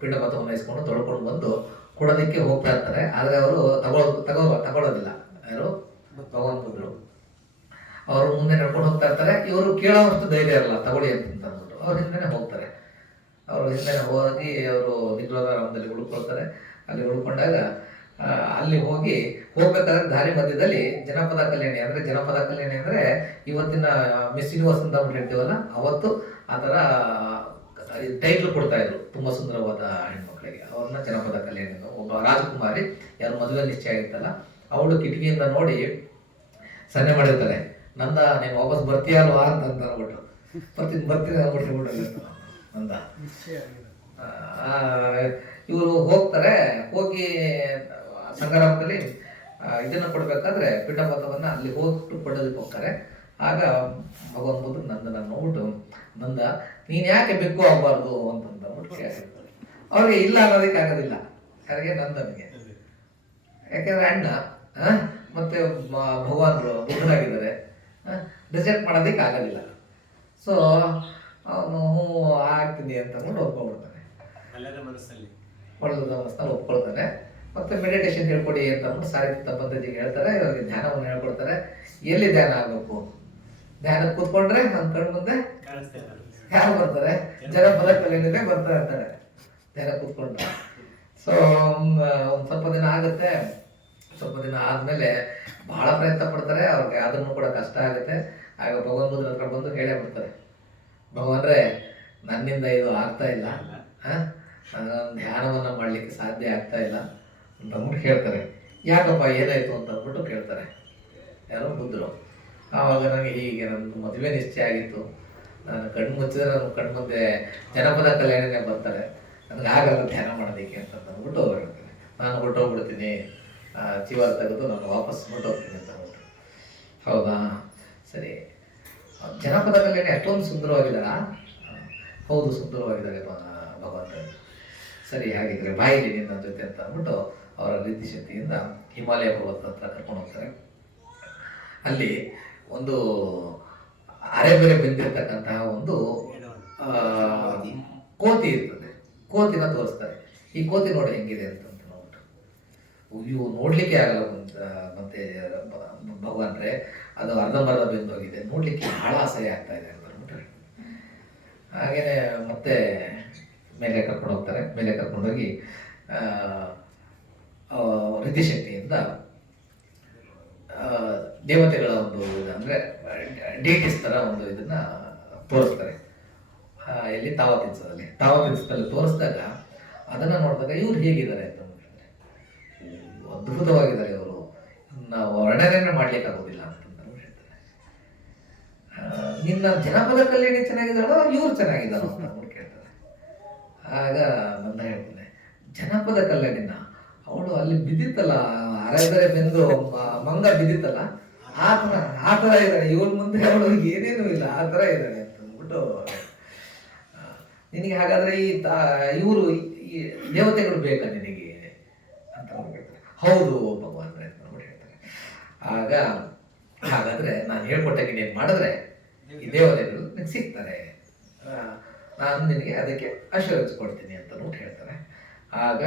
ಪಿಂಡಪಾತವನ್ನು ಇಸ್ಕೊಂಡು ತೊಳ್ಕೊಂಡು ಬಂದು ಕೊಡೋದಕ್ಕೆ ಹೋಗ್ತಾ ಇರ್ತಾರೆ. ಆದರೆ ಅವರು ತಗೊಳ್ಳೋದಿಲ್ಲ. ಯಾರು? ಭಗವಾನ್ ಬುದ್ಧರು. ಅವರು ಮುಂದೆ ನಡ್ಕೊಂಡು ಹೋಗ್ತಾ ಇರ್ತಾರೆ. ಇವರು ಕೇಳೋವಷ್ಟು ಧೈರ್ಯ ಇರಲ್ಲ, ತಗೊಳ್ಳಿ ಅಂತ ಅಂದ್ಬಿಟ್ಟು ಅವ್ರ ಹಿಂದೆನೇ ಹೋಗ್ತಾರೆ. ಅವರು ಹಿಂದೆನೇ ಹೋಗಿ ಅವರು ನಿಗ್ರಹದಲ್ಲಿ ಉಳ್ಕೊಳ್ತಾರೆ. ಅಲ್ಲಿ ಉಳ್ಕೊಂಡಾಗ ಅಲ್ಲಿ ಹೋಗ್ಬೇಕಾದ್ರೆ ದಾರಿ ಮಧ್ಯದಲ್ಲಿ ಜನಪದ ಕಲ್ಯಾಣಿ ಅಂದರೆ ಇವತ್ತಿನ ಮಿಸ್ ಯೂನಿವರ್ಸ್ ಅಂತ ಹೇಳ್ತೀವಲ್ಲ, ಅವತ್ತು ಆ ಥರ ಟೈಟ್ಲ್ ಕೊಡ್ತಾ ಇದ್ರು ತುಂಬ ಸುಂದರವಾದ ಹೆಣ್ಮಕ್ಳಿಗೆ. ಅವ್ರನ್ನ ಜನಪದ ಕಲ್ಯಾಣಿ. ಒಬ್ಬ ರಾಜಕುಮಾರಿ ಯಾರು ಮದುವೆ ನಿಶ್ಚಯ ಆಗಿತ್ತಲ್ಲ, ಅವಳು ಕಿಟಕಿಯಿಂದ ನೋಡಿ ಸನ್ನೆ ಮಾಡಿರ್ತಾರೆ, ನಂದ ನೀನು ವಾಪಸ್ ಬರ್ತೀಯಲ್ವಾ ಅಂತ ಅಂದ್ಬಿಟ್ಟು. ಬರ್ತೀನಿ ಅಂದ್ಬಿಟ್ಟು ನಂದ. ಇವರು ಹೋಗ್ತಾರೆ. ಹೋಗಿ ಸಂಗ್ರಾಮದಲ್ಲಿ ಇದನ್ನು ಕೊಡಬೇಕಾದ್ರೆ ಪಿಂಡಪಾತವನ್ನು ಅಲ್ಲಿ ಹೋಗ್ಬಿಟ್ಟು ಕೊಡೋದಕ್ಕೆ ಹೋಗ್ತಾರೆ. ಆಗ ಭಗವಾನ್ ಬುದ್ಧ ನಂದನ ನೋಡ್ಬಿಟ್ಟು, ನಂದ ನೀನು ಯಾಕೆ ಬೆಕ್ಕು ಆಗಬಾರ್ದು ಅಂತಂದ್ಬಿಟ್ಟು ಕೇಳಿರ್ತಾರೆ. ಅವ್ರಿಗೆ ಇಲ್ಲ ಅನ್ನೋದಕ್ಕೆ ಆಗೋದಿಲ್ಲ. ಯಾರಿಗೆ? ನಂದನಿಗೆ. ಯಾಕೆಂದ್ರೆ ಅಣ್ಣ ಮತ್ತೆ ಭಗವಾನ್ರು ಬುದ್ಧರಾಗಿದ್ದಾರೆ, ರಿಜೆಕ್ಟ್ ಮಾಡೋದಕ್ಕೆ ಆಗೋದಿಲ್ಲ. ಸೊ ಅವನು ಆಗ್ತೀನಿ ಅಂತಂದ್ಬಿಟ್ಟು ಒಪ್ಕೊಂಡ್ಬಿಡ್ತಾನೆ. ಒಳ್ಳೆದ ಮನಸ್ಸಲ್ಲಿ ಒಪ್ಕೊಳ್ತಾನೆ. ಮತ್ತೆ ಮೆಡಿಟೇಷನ್ ಹೇಳ್ಕೊಡಿ ಅಂತ ಅಂದ್ಬಿಟ್ಟು ಸಾರಿತ ಪದ್ಧತಿಗೆ ಹೇಳ್ತಾರೆ. ಇವಾಗ ಧ್ಯಾನವನ್ನು ಹೇಳ್ಕೊಡ್ತಾರೆ. ಎಲ್ಲಿ ಧ್ಯಾನ ಆಗಬೇಕು? ಧ್ಯಾನ ಕೂತ್ಕೊಂಡ್ರೆ ನನ್ನ ಕಣ್ಣು ಮುಂದೆ ಯಾರು ಬರ್ತಾರೆ? ಜನಪದ ಕಲೆಯಿಂದಲೇ ಬರ್ತಾ ಇರ್ತಾರೆ ಧ್ಯಾನ ಕೂತ್ಕೊಂಡ್ರೆ. ಸೊ ಒಂದು ಸ್ವಲ್ಪ ದಿನ ಆಗುತ್ತೆ. ಸ್ವಲ್ಪ ದಿನ ಆದಮೇಲೆ ಬಹಳ ಪ್ರಯತ್ನ ಪಡ್ತಾರೆ. ಅವ್ರಿಗೆ ಅದನ್ನು ಕೂಡ ಕಷ್ಟ ಆಗುತ್ತೆ. ಆಗ ಭಗವಾನ್ ಬುದ್ಧರ ಹತ್ರ ಬಂದು ಹೇಳೇ ಬಿಡ್ತಾರೆ, ಭಗವಾನ್ರೆ ನನ್ನಿಂದ ಇದು ಆಗ್ತಾ ಇಲ್ಲ, ಧ್ಯಾನವನ್ನು ಮಾಡಲಿಕ್ಕೆ ಸಾಧ್ಯ ಆಗ್ತಾ ಇಲ್ಲ ಅಂತಂದ್ಬಿಟ್ಟು ಹೇಳ್ತಾರೆ. ಯಾಕಪ್ಪ ಏನಾಯಿತು ಅಂತ ಅಂದ್ಬಿಟ್ಟು ಕೇಳ್ತಾರೆ ಯಾರೋ ಬುದ್ಧರು. ಆವಾಗ ನನಗೆ ಹೀಗೆ ನನ್ನ ಮದುವೆ ನಿಶ್ಚಯ ಆಗಿತ್ತು, ನಾನು ಕಣ್ಣು ಮುಚ್ಚಿದ್ರೆ ನನ್ನ ಕಣ್ಣು ಮುಂದೆ ಜನಪದ ಕಲ್ಯಾಣನೇ ಬರ್ತಾರೆ, ನನಗೆ ಆಗಲ್ಲ ಧ್ಯಾನ ಮಾಡೋದಕ್ಕೆ ಅಂತ ಅಂದ್ಬಿಟ್ಟು ಹೇಳ್ತಾರೆ. ನಾನು ಹೊರಟೋಗ್ಬಿಡ್ತೀನಿ, ಜೀವ ತೆಗೆದು ನಾನು ವಾಪಸ್ ಹೊರಟೋಗ್ತೀನಿ ಅಂತ ಅಂದ್ಬಿಟ್ಟು. ಹೌದಾ, ಸರಿ. ಜನಪದ ಕಲ್ಯಾಣಿ ಅಷ್ಟೊಂದು ಸುಂದರವಾಗಿದ್ದಾರಾ? ಹೌದು, ಸುಂದರವಾಗಿದ್ದಾರೆ ಭಗವಂತ. ಸರಿ, ಹಾಗಿದ್ರೆ ಬಾಯಿಲಿ ನಿನ್ನ ಜೊತೆ ಅಂತ ಅಂದ್ಬಿಟ್ಟು ಅವರ ರೀತಿ ಶಕ್ತಿಯಿಂದ ಹಿಮಾಲಯ ಪರ್ವತ ಹತ್ರ ಕರ್ಕೊಂಡು ಹೋಗ್ತಾರೆ. ಅಲ್ಲಿ ಒಂದು ಅರೆಬೆರೆ ಬೆಂದಿರ್ತಕ್ಕಂತಹ ಒಂದು ಕೋತಿ ಇರ್ತದೆ. ಕೋತಿನ ತೋರಿಸ್ತಾರೆ. ಈ ಕೋತಿ ನೋಡಿ ಹೆಂಗಿದೆ ಅಂತ ನೋಡ್ಬಿಟ್ಟು, ಅಯ್ಯೋ ನೋಡ್ಲಿಕ್ಕೆ ಆಗಲ್ಲ ಮತ್ತೆ ಭಗವಾನ್ರೆ, ಅದು ಅರ್ಧಂಬರ್ಧ ಬೆಂದೋಗಿದೆ, ನೋಡ್ಲಿಕ್ಕೆ ಬಹಳ ಅಸಹ್ಯ ಆಗ್ತಾ ಇದೆ ಅಂತ ಅಂದ್ಬಿಟ್ಟು ಹಾಗೇನೆ ಮತ್ತೆ ಮೇಲೆ ಕರ್ಕೊಂಡು ಹೋಗ್ತಾರೆ. ಮೇಲೆ ಕರ್ಕೊಂಡೋಗಿ ರೀತಿಶಕ್ತಿಯಿಂದ ದೇವತೆಗಳ ಒಂದು ಅಂದರೆ ಡೇಟಿಸ್ ಥರ ಒಂದು ಇದನ್ನು ತೋರಿಸ್ತಾರೆ. ಎಲ್ಲಿ? ತಾವತಿನ್ಸದಲ್ಲಿ ತೋರಿಸಿದಾಗ ಅದನ್ನು ನೋಡಿದಾಗ ಇವ್ರು ಹೇಗಿದ್ದಾರೆ ಅಂತ ಹೇಳ್ತಾರೆ. ಅದ್ಭುತವಾಗಿದ್ದಾರೆ ಇವರು, ನಾವು ವರ್ಣನೆ ಮಾಡ್ಲಿಕ್ಕೆ ಆಗೋದಿಲ್ಲ ಅಂತಂದು ಹೇಳ್ತಾರೆ. ನಿನ್ನ ಜನಪದ ಕಲ್ಯಾಣಿ ಚೆನ್ನಾಗಿದ್ದಾಳೋ ಇವ್ರು ಚೆನ್ನಾಗಿದ್ದಾರೋ ಅಂತ ಕೇಳ್ತಾರೆ. ಆಗ ನನ್ನ ಹೇಳ್ತಾನೆ, ಜನಪದ ಕಲ್ಯಾಣಿನ ಅವಳು ಅಲ್ಲಿ ಬಿದ್ದಿತ್ತಲ್ಲ, ಅರೆಬೆರೆ ಬೆಂದು ಮಂಗ ಬಿದ್ದಿತ್ತಲ್ಲ, ಆ ಥರ ಇದ್ದಾಳೆ. ಇವಳ ಮುಂದೆ ಅವಳು ಏನೇನೂ ಇಲ್ಲ, ಆ ಥರ ಇದ್ದಾಳೆ ಅಂತ ಅಂದ್ಬಿಟ್ಟು, ನಿನಗೆ ಹಾಗಾದ್ರೆ ಇವರು ಈ ದೇವತೆಗಳು ಬೇಕಾ ನಿನಗೆ ಅಂತ ಹೇಳ್ತಾರೆ. ಹೌದು ಭಗವಾನ್ ಅಂತ ಅಂದ್ಬಿಟ್ಟು ಹೇಳ್ತಾರೆ. ಆಗ ಹಾಗಾದ್ರೆ ನಾನು ಹೇಳ್ಕೊಟ್ಟಾಗ ನೀನು ಮಾಡಿದ್ರೆ ಈ ದೇವತೆಗಳು ನಿನಗೆ ಸಿಗ್ತಾರೆ, ನಾನು ನಿನಗೆ ಅದಕ್ಕೆ ಅಶ್ಯೂರೆನ್ಸ್ ಕೊಡ್ತೀನಿ ಅಂತ ಹೇಳ್ತಾರೆ. ಆಗ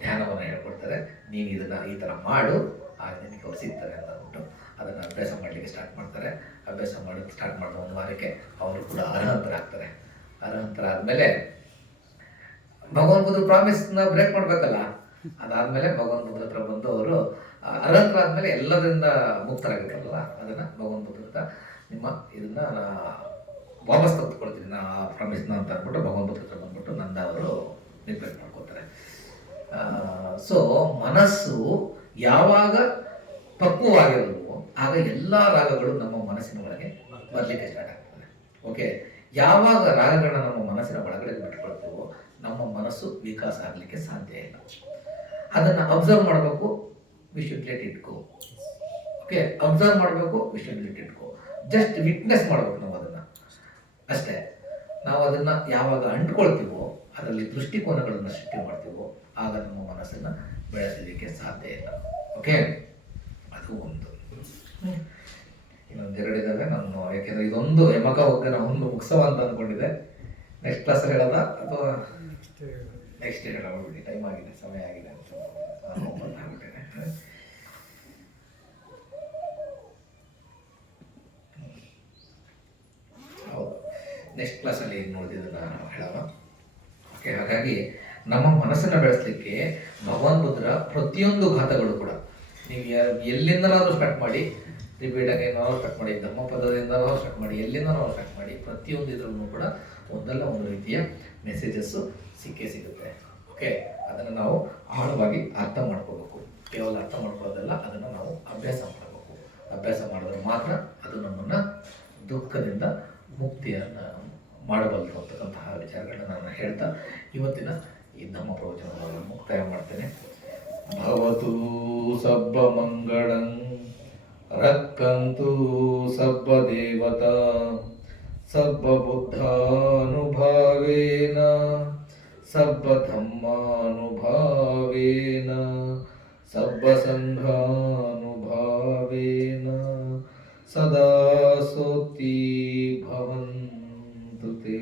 ಧ್ಯಾನವನ್ನು ಹೇಳ್ಕೊಡ್ತಾರೆ. ನೀನು ಇದನ್ನು ಈ ಥರ ಮಾಡು, ಆಗ ನಿನಗೆ ಅವ್ರು ಸಿಗ್ತಾರೆ ಅಂತ ಅಂದ್ಬಿಟ್ಟು ಅದನ್ನು ಅಭ್ಯಾಸ ಮಾಡಲಿಕ್ಕೆ ಸ್ಟಾರ್ಟ್ ಮಾಡ್ತಾರೆ. ಅಭ್ಯಾಸ ಮಾಡೋಕ್ಕೆ ಸ್ಟಾರ್ಟ್ ಮಾಡಿದ ಒಂದು ವಾರಕ್ಕೆ ಅವರು ಕೂಡ ಅರ್ಹಂತರಾಗ್ತಾರೆ. ಅರ್ಹಂತರಾದ್ಮೇಲೆ ಭಗವಾನ್ ಬುದ್ಧರು ಪ್ರಾಮಿಸ್ನ ಬ್ರೇಕ್ ಮಾಡಬೇಕಲ್ಲ, ಅದಾದಮೇಲೆ ಭಗವಾನ್ ಬುದ್ಧರ ಹತ್ರ ಬಂದು ಅವರು ಅರ್ಹಂತರಾದ್ಮೇಲೆ ಎಲ್ಲದರಿಂದ ಮುಕ್ತರಾಗಿರ್ತಾರಲ್ಲ, ಅದನ್ನು ಭಗವಾನ್ ಬುದ್ಧರ ಹತ್ರ ನಿಮ್ಮ ಇದನ್ನು ವಾಪಸ್ ತೆಗೆದುಕೊಳ್ತೀನಿ ನಾ ಆ ಪ್ರಾಮಿಸ್ನ ಅಂತ ಅಂದ್ಬಿಟ್ಟು ಭಗವಾನ್ ಬುದ್ಧರ ಹತ್ರ ಬಂದ್ಬಿಟ್ಟು ನಂದ ಅವರು ರಿಕ್ವೆಸ್ಟ್ ಮಾಡ್ಕೊತಾರೆ. ಸೊ ಮನಸ್ಸು ಯಾವಾಗ ಪಕ್ವವಾಗಿರೋದು ಆಗ ಎಲ್ಲ ರಾಗಗಳು ನಮ್ಮ ಮನಸ್ಸಿನ ಒಳಗೆ ಬರಲಿಕ್ಕೆ ಸ್ಟಾರ್ಟ್ ಆಗ್ತದೆ. ಓಕೆ, ಯಾವಾಗ ರಾಗಗಳನ್ನ ನಮ್ಮ ಮನಸ್ಸಿನ ಒಳಗಡೆ ಬಿಟ್ಕೊಳ್ತೀವೋ ನಮ್ಮ ಮನಸ್ಸು ವಿಕಾಸ ಆಗಲಿಕ್ಕೆ ಸಾಧ್ಯ ಇಲ್ಲ. ಅದನ್ನು ಅಬ್ಸರ್ವ್ ಮಾಡಬೇಕು, we should let it go. Okay, observe ಮಾಡಬೇಕು, we should let it go. Just witness ಮಾಡಬೇಕು ನಾವು ಅದನ್ನು ಅಷ್ಟೇ. ನಾವು ಅದನ್ನು ಯಾವಾಗ ಅಂಟ್ಕೊಳ್ತೀವೋ, ಅದರಲ್ಲಿ ದೃಷ್ಟಿಕೋನಗಳನ್ನು ಸೃಷ್ಟಿ ಮಾಡ್ತೀವೋ, ಆಗ ನಮ್ಮ ಮನಸ್ಸನ್ನು ಬೆಳೆಸಲಿಕ್ಕೆ ಸಾಧ್ಯ ಇಲ್ಲ. ಓಕೆ, ಅದು ಒಂದು. ಇನ್ನೊಂದೆರಡು ಇದ್ದಾವೆ ನಾನು, ಯಾಕೆಂದರೆ ಇದೊಂದು ಯಮಕ ಒಗ್ಗನ ಒಂದು ಮುಗಿಸವ ಅಂತ ಅಂದ್ಕೊಂಡಿದ್ದೆ. ನೆಕ್ಸ್ಟ್ ಕ್ಲಾಸಲ್ಲಿ ಹೇಳೋದ ಅಥವಾ ನೆಕ್ಸ್ಟ್ ಹೇಳೋಗ್ಬಿಡಿ, ಟೈಮ್ ಆಗಿದೆ, ಸಮಯ ಆಗಿದೆ ಅಂತ ಆಗ್ಬಿಟ್ಟಿದೆ. ಹೌದು, ನೆಕ್ಸ್ಟ್ ಕ್ಲಾಸಲ್ಲಿ ನೋಡಿದ್ದನ್ನು ಹೇಳೋಣ. ಓಕೆ, ಹಾಗಾಗಿ ನಮ್ಮ ಮನಸ್ಸನ್ನು ಬೆಳೆಸಲಿಕ್ಕೆ ಭಗವಾನ್ ಬುದ್ಧರ ಪ್ರತಿಯೊಂದು ಘಾತಗಳು ಕೂಡ ನೀವು ಎಲ್ಲಿಂದನಾದರೂ ಸ್ಟಾರ್ಟ್ ಮಾಡಿ, ರಿಪೀಟ್ ಆಗಿ ಏನಾದ್ರು ಸ್ಟಾರ್ಟ್ ಮಾಡಿ, ಧಮ್ಮಪದದಿಂದನೂ ಸ್ಟಾರ್ಟ್ ಮಾಡಿ, ಎಲ್ಲಿಂದನೂ ಸ್ಟಾರ್ಟ್ ಮಾಡಿ, ಪ್ರತಿಯೊಂದು ಇದರಲ್ಲೂ ಕೂಡ ಒಂದಲ್ಲ ಒಂದು ರೀತಿಯ ಮೆಸೇಜಸ್ಸು ಸಿಕ್ಕೇ ಸಿಗುತ್ತೆ. ಓಕೆ, ಅದನ್ನು ನಾವು ಆಳವಾಗಿ ಅರ್ಥ ಮಾಡ್ಕೋಬೇಕು. ಕೇವಲ ಅರ್ಥ ಮಾಡ್ಕೊಳ್ಳೋದಲ್ಲ, ಅದನ್ನು ನಾವು ಅಭ್ಯಾಸ ಮಾಡಬೇಕು. ಅಭ್ಯಾಸ ಮಾಡಿದ್ರೆ ಮಾತ್ರ ಅದು ನಮ್ಮನ್ನು ದುಃಖದಿಂದ ಮುಕ್ತಿಯನ್ನು ಮಾಡಬಲ್ಲರು ಅಂತಕ್ಕಂತಹ ವಿಚಾರಗಳನ್ನ ನಾನು ಹೇಳ್ತಾ ಇವತ್ತಿನ ಈ ಧಮ್ಮ ಪ್ರವಚನವನ್ನು ಮುಕ್ತಾಯ ಮಾಡ್ತೇನೆ. ಭವತು ಸಬ್ಬ ಮಂಗಳಂ ರಕ್ಕಂತು ಸಬ್ಬ ದೇವತಾ ಸಬ್ಬ ಬುದ್ಧಾನುಭಾವೇನ ಸಬ್ಬ ಧಮ್ಮಾನುಭಾವೇನ ಸಬ್ಬ ಸಂಘಾನುಭಾವೇನ ಸದಾ ಸೋತಿ ಭವಂತು ತೇ.